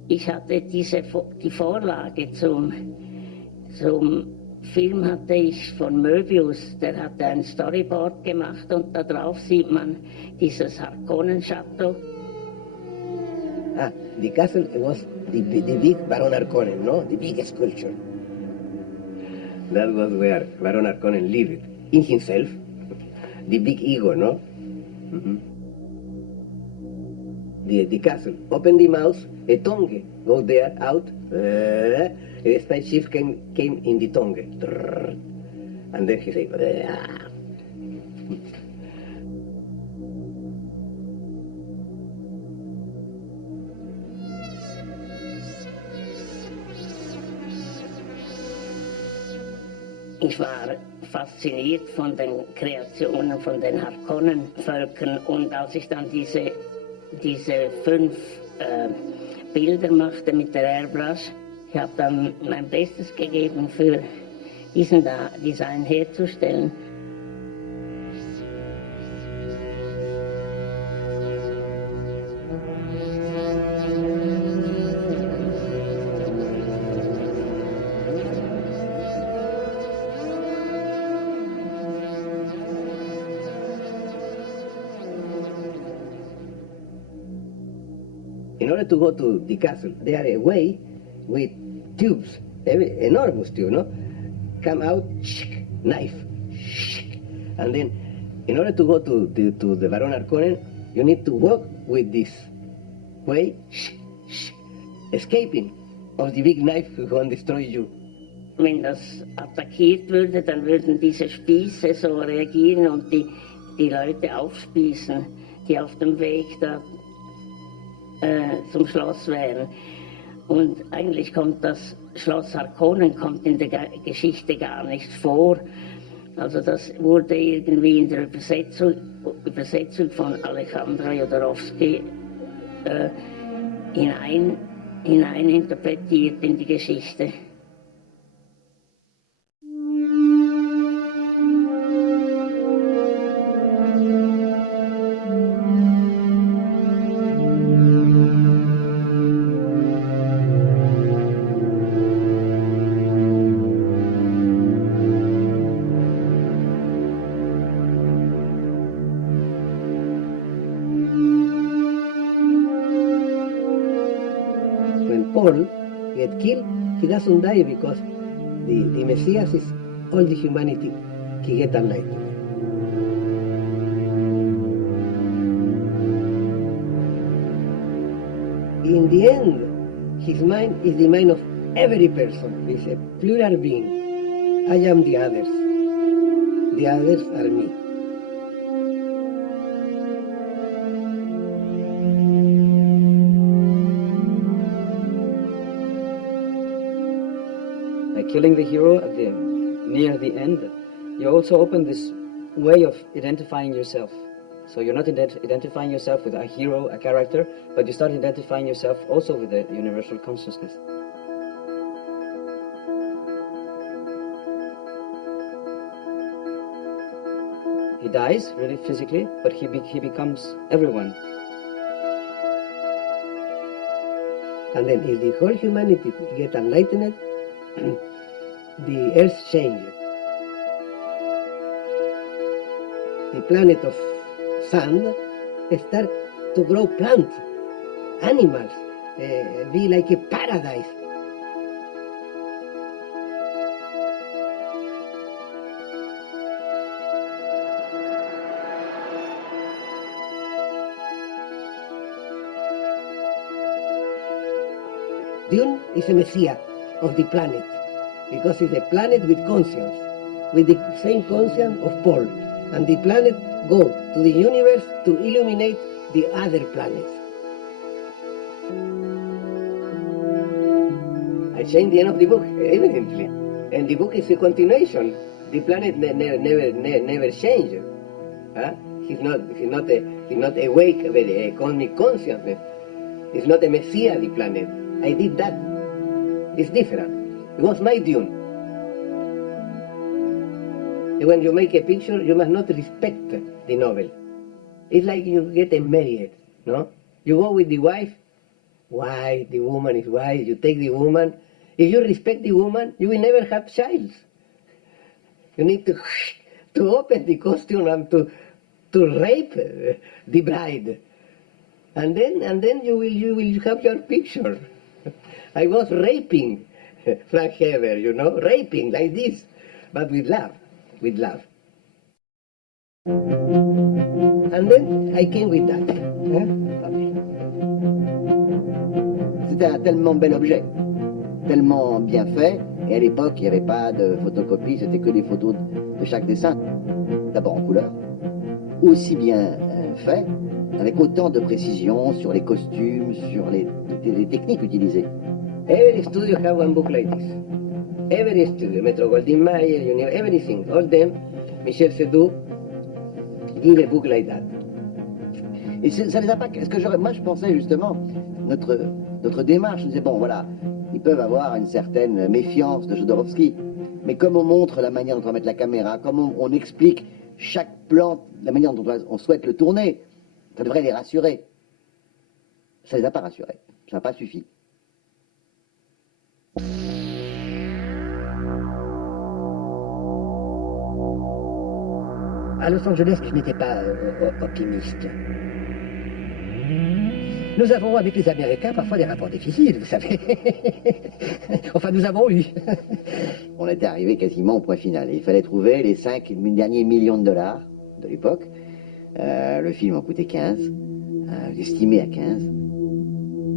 Ich hatte die Vorlage zum Film hatte ich von Möbius, der hatte ein Storyboard gemacht und da drauf sieht man dieses Harkonnen-Chateau. Ah, the castle was the big Baron Harkonnen, no? The big sculpture. That was where Baron Harkonnen lived, in himself. The big ego, no? Mm-hmm. The castle. Open the mouth, a tongue go there, out. The spaceship came in the tongue. And then he said, Ich war fasziniert von den Kreationen von den Harkonnen-Völkern und als ich dann diese 5 Bilder machte mit der Airbrush, ich habe dann mein Bestes gegeben für diesen Design herzustellen. In order to go to the castle, they are away with tubes, enormous tube, no? Come out, knife, and then in order to go to the Baron Harkonnen, you need to walk with this way, escaping of the big knife who destroy you. Wenn das attackiert würde, dann würden diese Spieße so reagieren und die Leute aufspießen, die auf dem Weg da zum Schloss wären. Und eigentlich kommt das Schloss Harkonnen kommt in der Geschichte gar nicht vor. Also das wurde irgendwie in der Übersetzung von Alejandro Jodorowsky hineininterpretiert in die Geschichte. Paul get killed, he doesn't die because the Messiah is all the humanity he get enlightened. In the end, his mind is the mind of every person. He's a plural being. I am the others. The others are me. Killing the hero near the end, you also open this way of identifying yourself. So you're not identifying yourself with a hero, a character, but you start identifying yourself also with the universal consciousness. He dies, really physically, but he becomes everyone. And then if the whole humanity get enlightened, the earth changes. The planet of sand start to grow plants, animals, be like a paradise. Dune is a messiah of the planet, because it's a planet with conscience, with the same conscience of Paul. And the planet go to the universe to illuminate the other planets. I changed the end of the book, evidently. And the book is a continuation. The planet never changes. Huh? He's not awake with a cosmic consciousness. It's not a messiah, the planet. I did that. It's different. It was my Dune. When you make a picture, you must not respect the novel. It's like you get married, no? You go with the wife, why? The woman is white, you take the woman. If you respect the woman, you will never have child. You need to open the costume and to rape the bride. And then you will have your picture. I was raping Frank Heber, you know, raping like this, but with love. With love. And then I came with that. C'était un tellement bel objet, tellement bien fait, et à l'époque il n'y avait pas de photocopie, c'était que des photos de chaque dessin, d'abord en couleur, aussi bien fait, avec autant de précision sur les costumes, sur les techniques utilisées. Every studio have one book like this. Every studio, Metro Goldwyn Mayer, everything, all them, Michel Seydoux, give a book like that. Et ça les a pas. Moi je pensais justement, notre démarche, je disais bon voilà, ils peuvent avoir une certaine méfiance de Jodorowsky, mais comme on montre la manière dont on va mettre la caméra, comme on explique chaque plan, la manière dont on souhaite le tourner, ça devrait les rassurer. Ça les a pas rassurés, ça n'a pas suffi. À Los Angeles, je n'étais pas optimiste. Nous avons, avec les Américains, parfois des rapports difficiles, vous savez. Enfin, nous avons eu. On était arrivé quasiment au point final. Il fallait trouver les 5 derniers millions de dollars de l'époque. Le film en coûtait 15, estimé à 15.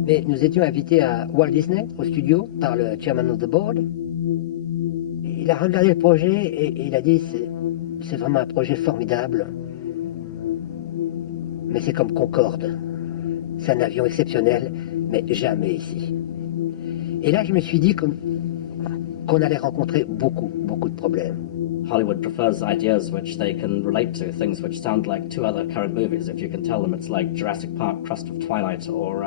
Mais nous étions invités à Walt Disney, au studio, par le chairman of the board. Il a regardé le projet et il a dit c'est vraiment un projet formidable. Mais c'est comme Concorde. C'est un avion exceptionnel, mais jamais ici. Et là, je me suis dit qu'on allait rencontrer beaucoup de problèmes. Hollywood prefers ideas which they can relate to, things which sound like two other current movies. If you can tell them it's like Jurassic Park, Crust of Twilight, or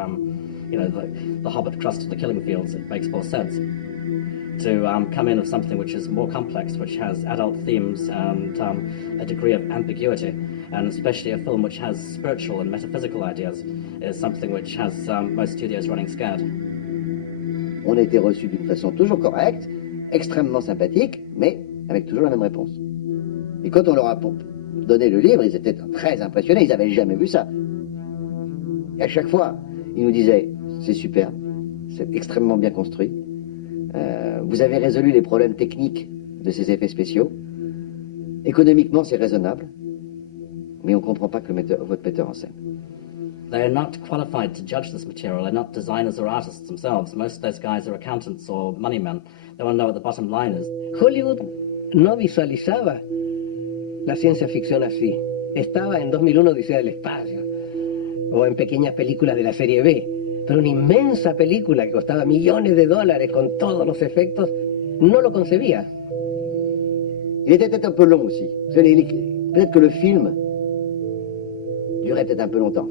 the Hobbit, Crust of the Killing Fields, it makes more sense. To come in with something which is more complex, which has adult themes and a degree of ambiguity, and especially a film which has spiritual and metaphysical ideas, is something which has most studios running scared. On a été reçus d'une façon toujours correcte, extrêmement sympathique, mais avec toujours la même réponse. Et quand on leur a donné le livre, ils étaient très impressionnés, ils n'avaient jamais vu ça. Et à chaque fois, ils nous disaient, c'est superbe, c'est extrêmement bien construit, vous avez résolu les problèmes techniques de ces effets spéciaux, économiquement c'est raisonnable, mais on ne comprend pas que votre metteur en scène. They are not qualified to judge this material. They're not designers or artists themselves. Most of those guys are accountants or money men. They want to know what the bottom line is. Hollywood no visualizaba la ciencia ficción así. Estaba en 2001 Odisea del Espacio, o en pequeñas películas de la serie B. Pero una inmensa película que costaba millones de dólares con todos los efectos, no lo concebía. Il était peut-être un peu long aussi. Peut-être que le film durait peut-être un peu longtemps.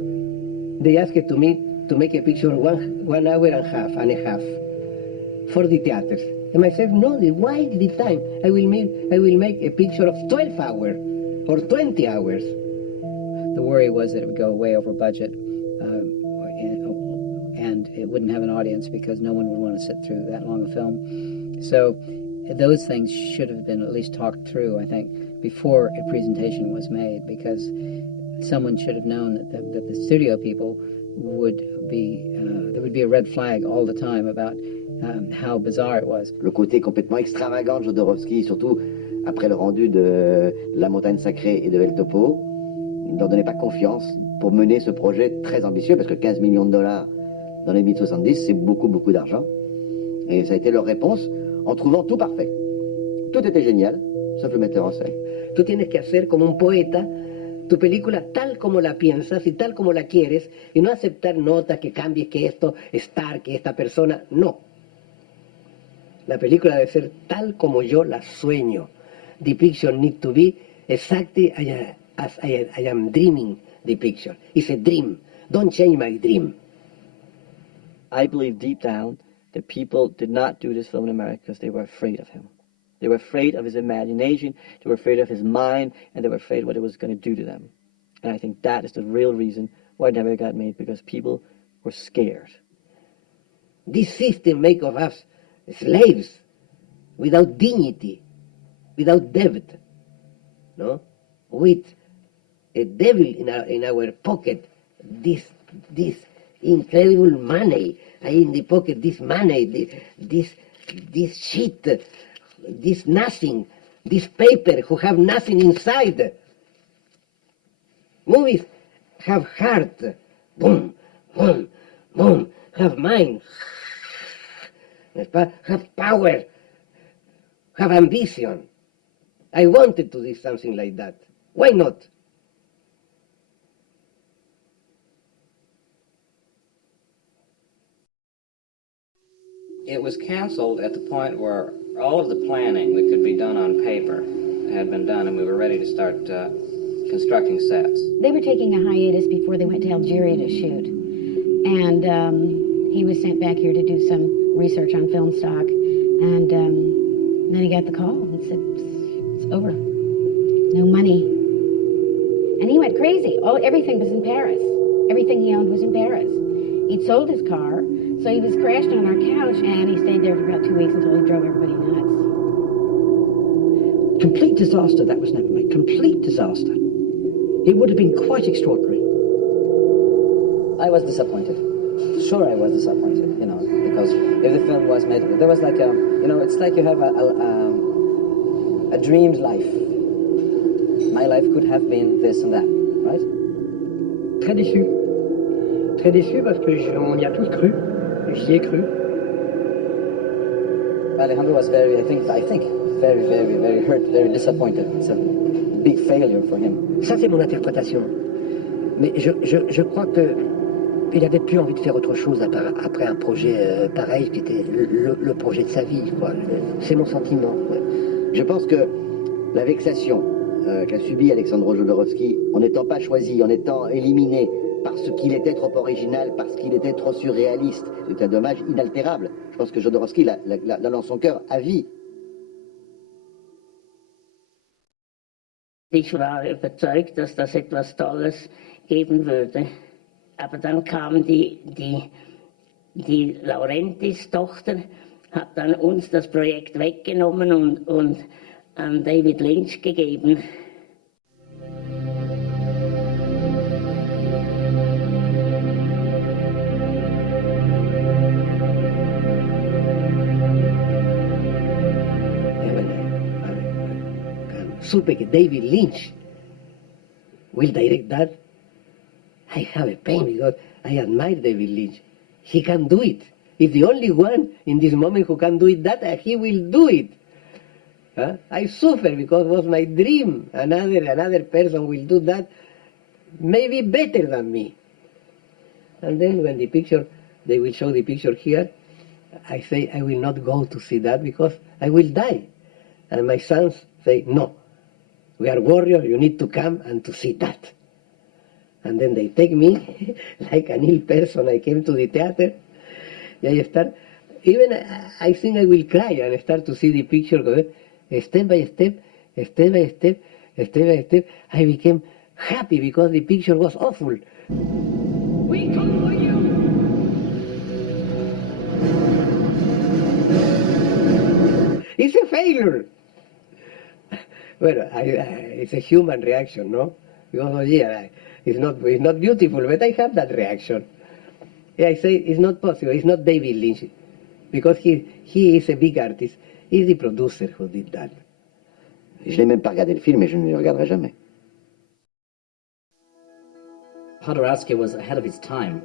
They asked me to make a picture 1 hour and a half for the theaters. And I said, no, why the time? I will make a picture of 12 hours or 20 hours. The worry was that it would go way over budget, and it wouldn't have an audience because no one would want to sit through that long a film. So those things should have been at least talked through, I think, before a presentation was made, because someone should have known that the studio people would be, there would be a red flag all the time about how bizarre it was. Le côté complètement extravagant de Jodorowsky, surtout après le rendu de La Montagne Sacrée et de El Topo, il ne leur donnait pas confiance pour mener ce projet très ambitieux, parce que 15 millions de dollars dans les 70, c'est beaucoup d'argent. Et ça a été leur réponse en trouvant tout parfait. Tout était génial, sauf le metteur en scène. Tú tienes que hacer como un poeta tu película tal como la piensas y tal como la quieres, y no aceptar notas que cambies, que esto, Star, que esta persona, no. La película debe ser tal como yo la sueño. The picture need to be exactly as I am dreaming the picture. It's a dream. Don't change my dream. I believe deep down that people did not do this film in America because they were afraid of him. They were afraid of his imagination, they were afraid of his mind, and they were afraid what it was going to do to them. And I think that is the real reason why it never got made, because people were scared. This system makes of us slaves, without dignity, without debt, no? With a devil in our pocket, this incredible money, in the pocket, this money, this shit, this nothing, this paper who have nothing inside. Movies have heart, boom, boom, boom, have mind, have power, have ambition. I wanted to do something like that. Why not? It was canceled at the point where all of the planning that could be done on paper had been done, and we were ready to start constructing sets. They were taking a hiatus before they went to Algeria to shoot. And he was sent back here to do some research on film stock. And then he got the call and said, it's over. No money. And he went crazy. Everything was in Paris. Everything he owned was in Paris. He'd sold his car, so he was crashed on our couch, and he stayed there for about 2 weeks until he drove everybody nuts. Complete disaster that was never made. Complete disaster. It would have been quite extraordinary. I was disappointed. Sure, I was disappointed, because if the film was made, there was like it's like you have a dreamed life. My life could have been this and that, right? Très déçu. très déçu parce qu'on y a tous cru. J'y ai cru. Alejandro was very, I think, very, very, very hurt, very disappointed. It's a big failure for him. Ça, c'est mon interprétation. Mais je crois que il avait plus envie de faire autre chose après un projet pareil, qui était le projet de sa vie, quoi. C'est mon sentiment. Ouais. Je pense que la vexation qu'a subie Alexandre Jodorowsky, en n'étant pas choisi, en étant éliminé parce qu'il était trop original, parce qu'il était trop surréaliste, c'est un dommage inaltérable. Je pense que Jodorowsky l'a dans son cœur à vie. Ich war überzeugt, dass das etwas Tolles geben würde. Aber dann kam die Laurentis-Tochter, hat dann uns das Projekt weggenommen und an David Lynch gegeben. Supe que David Lynch will direct that. I have a pain because I admire David Lynch. He can do it. He's the only one in this moment who can do it that, and he will do it. I suffer because it was my dream. Another person will do that maybe better than me. And then when they will show the picture here, I say I will not go to see that because I will die. And my sons say, no, we are warriors, you need to come and to see that. And then they take me, like an ill person, I came to the theater, and I start, even I think I will cry and start to see the picture, step by step, step by step, step by step, I became happy because the picture was awful. We come for you! It's a failure! Well, it's a human reaction, no? Because, oh yeah, it's not beautiful, but I have that reaction. Yeah, I say it's not possible, it's not David Lynch, because he is a big artist. He's the producer who did that. Je n'ai même pas regardé le film et je ne le regarderai jamais. Jodorowsky was ahead of his time.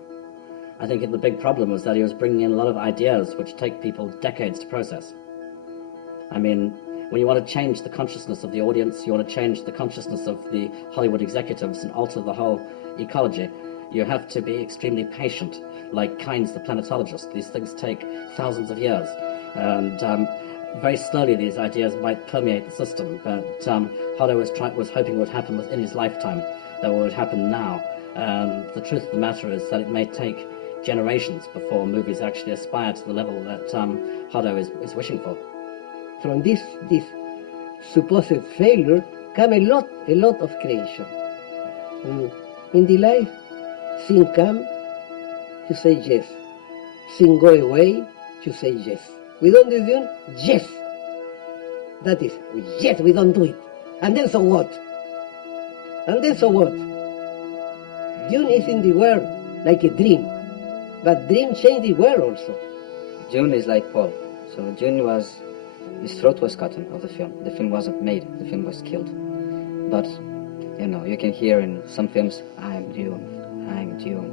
I think the big problem was that he was bringing in a lot of ideas which take people decades to process. I mean, when you want to change the consciousness of the audience, you want to change the consciousness of the Hollywood executives and alter the whole ecology, you have to be extremely patient, like Keynes the planetologist. These things take thousands of years, and very slowly these ideas might permeate the system, but Hodder was hoping would happen within his lifetime, that would happen now. And the truth of the matter is that it may take generations before movies actually aspire to the level that Hodder is wishing for. From this supposed failure come a lot of creation. In the life, things come, you say yes. Things go away, you say yes. We don't do it, yes. That is, yes, we don't do it. And then so what? And then so what? Dune is in the world like a dream, but dream change the world also. Dune is like Paul. So Dune was, his throat was cut of the film. The film wasn't made, the film was killed. But, you know, you can hear in some films, I'm Dune, I'm Dune,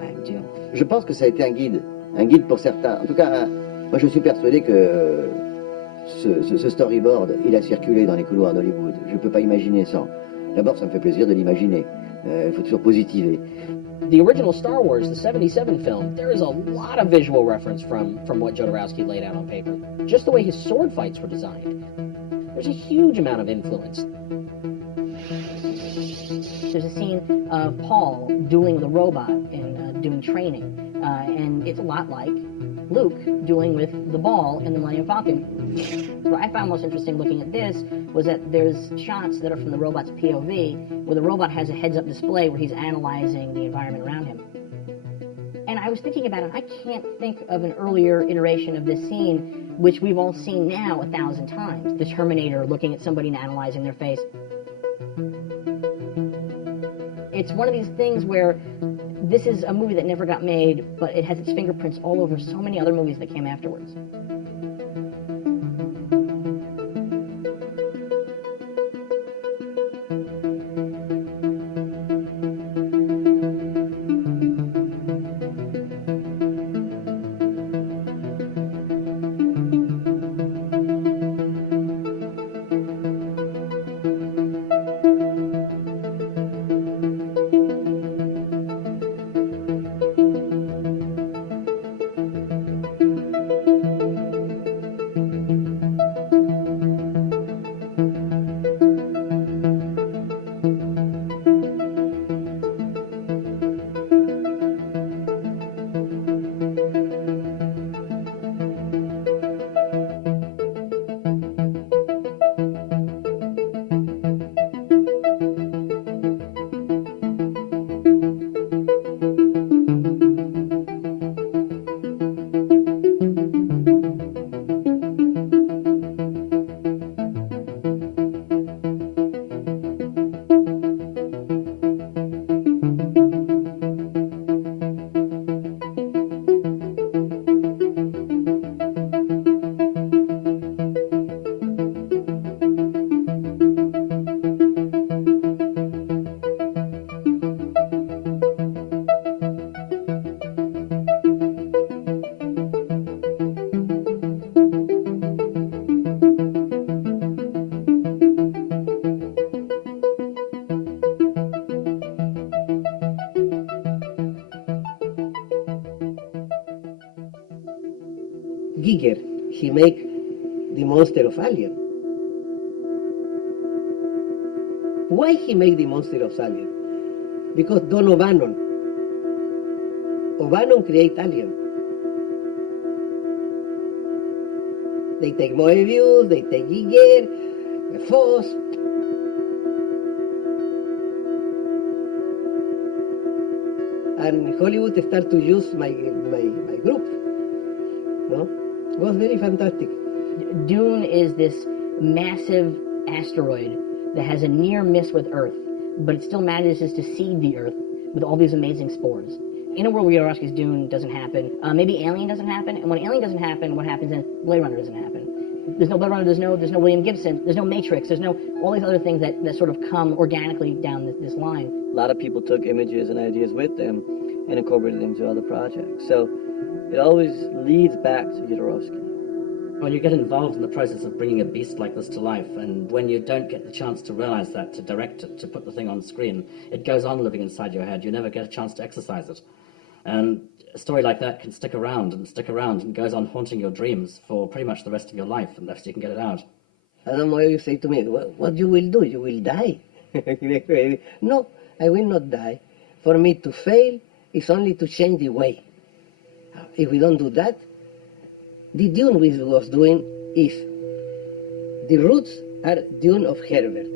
I'm Dune. Je pense que ça a été un guide pour certains. En tout cas, moi je suis persuadé que ce storyboard, il a circulé dans les couloirs d'Hollywood. Je ne peux pas imaginer sans. D'abord, ça me fait plaisir de l'imaginer. Il faut toujours positiver. The original Star Wars, the 77 film, there is a lot of visual reference from what Jodorowsky laid out on paper. Just the way his sword fights were designed. There's a huge amount of influence. There's a scene of Paul dueling with a robot in Dune training, and it's a lot like Luke dueling with the ball in the Millennium Falcon. What I found most interesting looking at this was that there's shots that are from the robot's POV where the robot has a heads-up display where he's analyzing the environment around him. And I was thinking about it, I can't think of an earlier iteration of this scene which we've all seen now 1,000 times. The Terminator looking at somebody and analyzing their face. It's one of these things where this is a movie that never got made, but it has its fingerprints all over so many other movies that came afterwards. Giger, he make the monster of Alien. Why he make the monster of Alien? Because Don O'Bannon create Alien. They take Moebius, they take Giger, Foss. And Hollywood start to use my group. No? It was very fantastic. Dune is this massive asteroid that has a near miss with Earth, but it still manages to seed the Earth with all these amazing spores. In a world where Jodorowsky's Dune doesn't happen, maybe Alien doesn't happen, and when Alien doesn't happen, what happens is Blade Runner doesn't happen. There's no Blade Runner, there's no William Gibson, there's no Matrix, there's no all these other things that sort of come organically down this line. A lot of people took images and ideas with them and incorporated them into other projects. So it always leads back to Jodorowsky. When you get involved in the process of bringing a beast like this to life, and when you don't get the chance to realize that, to direct it, to put the thing on screen, it goes on living inside your head. You never get a chance to exercise it. And a story like that can stick around and goes on haunting your dreams for pretty much the rest of your life, unless you can get it out. And then you say to me, what you will do? You will die. No, I will not die. For me to fail is only to change the way. If we don't do that, the Dune we was doing is, the roots are Dune of Herbert.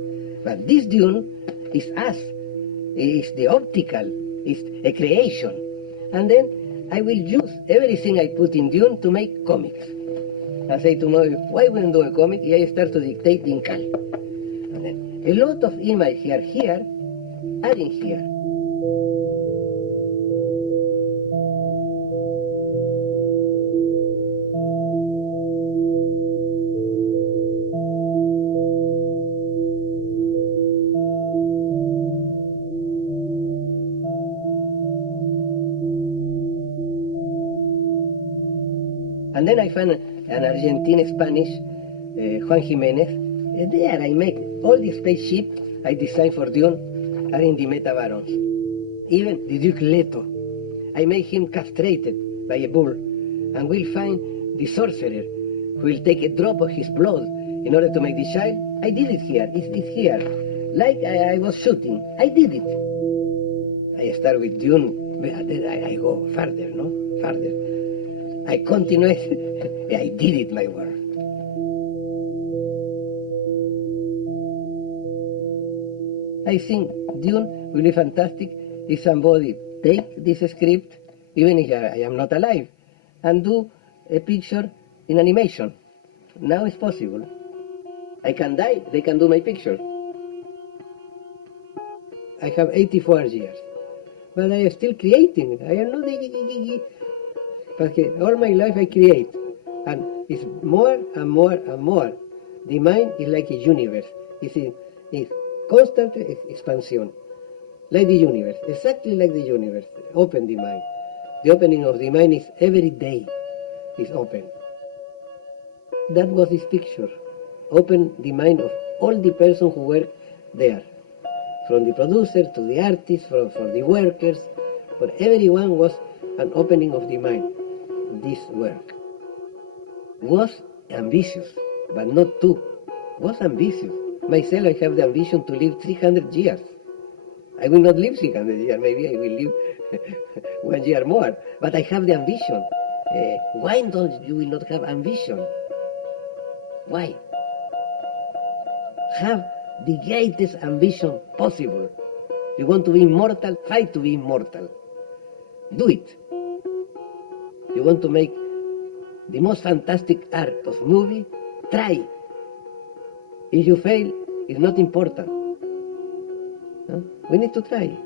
But this Dune is us. It's the optical, it's a creation. And then I will use everything I put in Dune to make comics. I say to Moebius, why wouldn't do a comic? I start to dictate in Cal. And then a lot of images here are in here. And then I found an Argentine-Spanish, Juan Jimenez. There I make all the spaceship I designed for Dune are in the Meta Barons. Even the Duke Leto. I made him castrated by a bull, and we'll find the sorcerer who will take a drop of his blood in order to make the child. I did it here. It's here. Like I was shooting. I did it. I start with Dune, but then I go further, no? Further. I continued. I did it, my word. I think Dune will be fantastic if somebody take this script, even if I am not alive, and do a picture in animation. Now it's possible. I can die, they can do my picture. I have 84 years, but I am still creating. I am not all my life I create, and it's more and more and more. The mind is like a universe. It's constant expansion, like the universe, exactly like the universe. Open the mind. The opening of the mind is every day. Is open. That was this picture. Open the mind of all the persons who work there, from the producer to the artist, for the workers. For everyone was an opening of the mind. This work was ambitious, but not too. Was ambitious. Myself, I have the ambition to live 300 years. I will not live 300 years. Maybe I will live 1 year more. But I have the ambition. Why don't you will not have ambition? Why? Have the greatest ambition possible. You want to be immortal? Fight to be immortal. Do it. You want to make the most fantastic art of movie? Try. If you fail, it's not important. No? We need to try.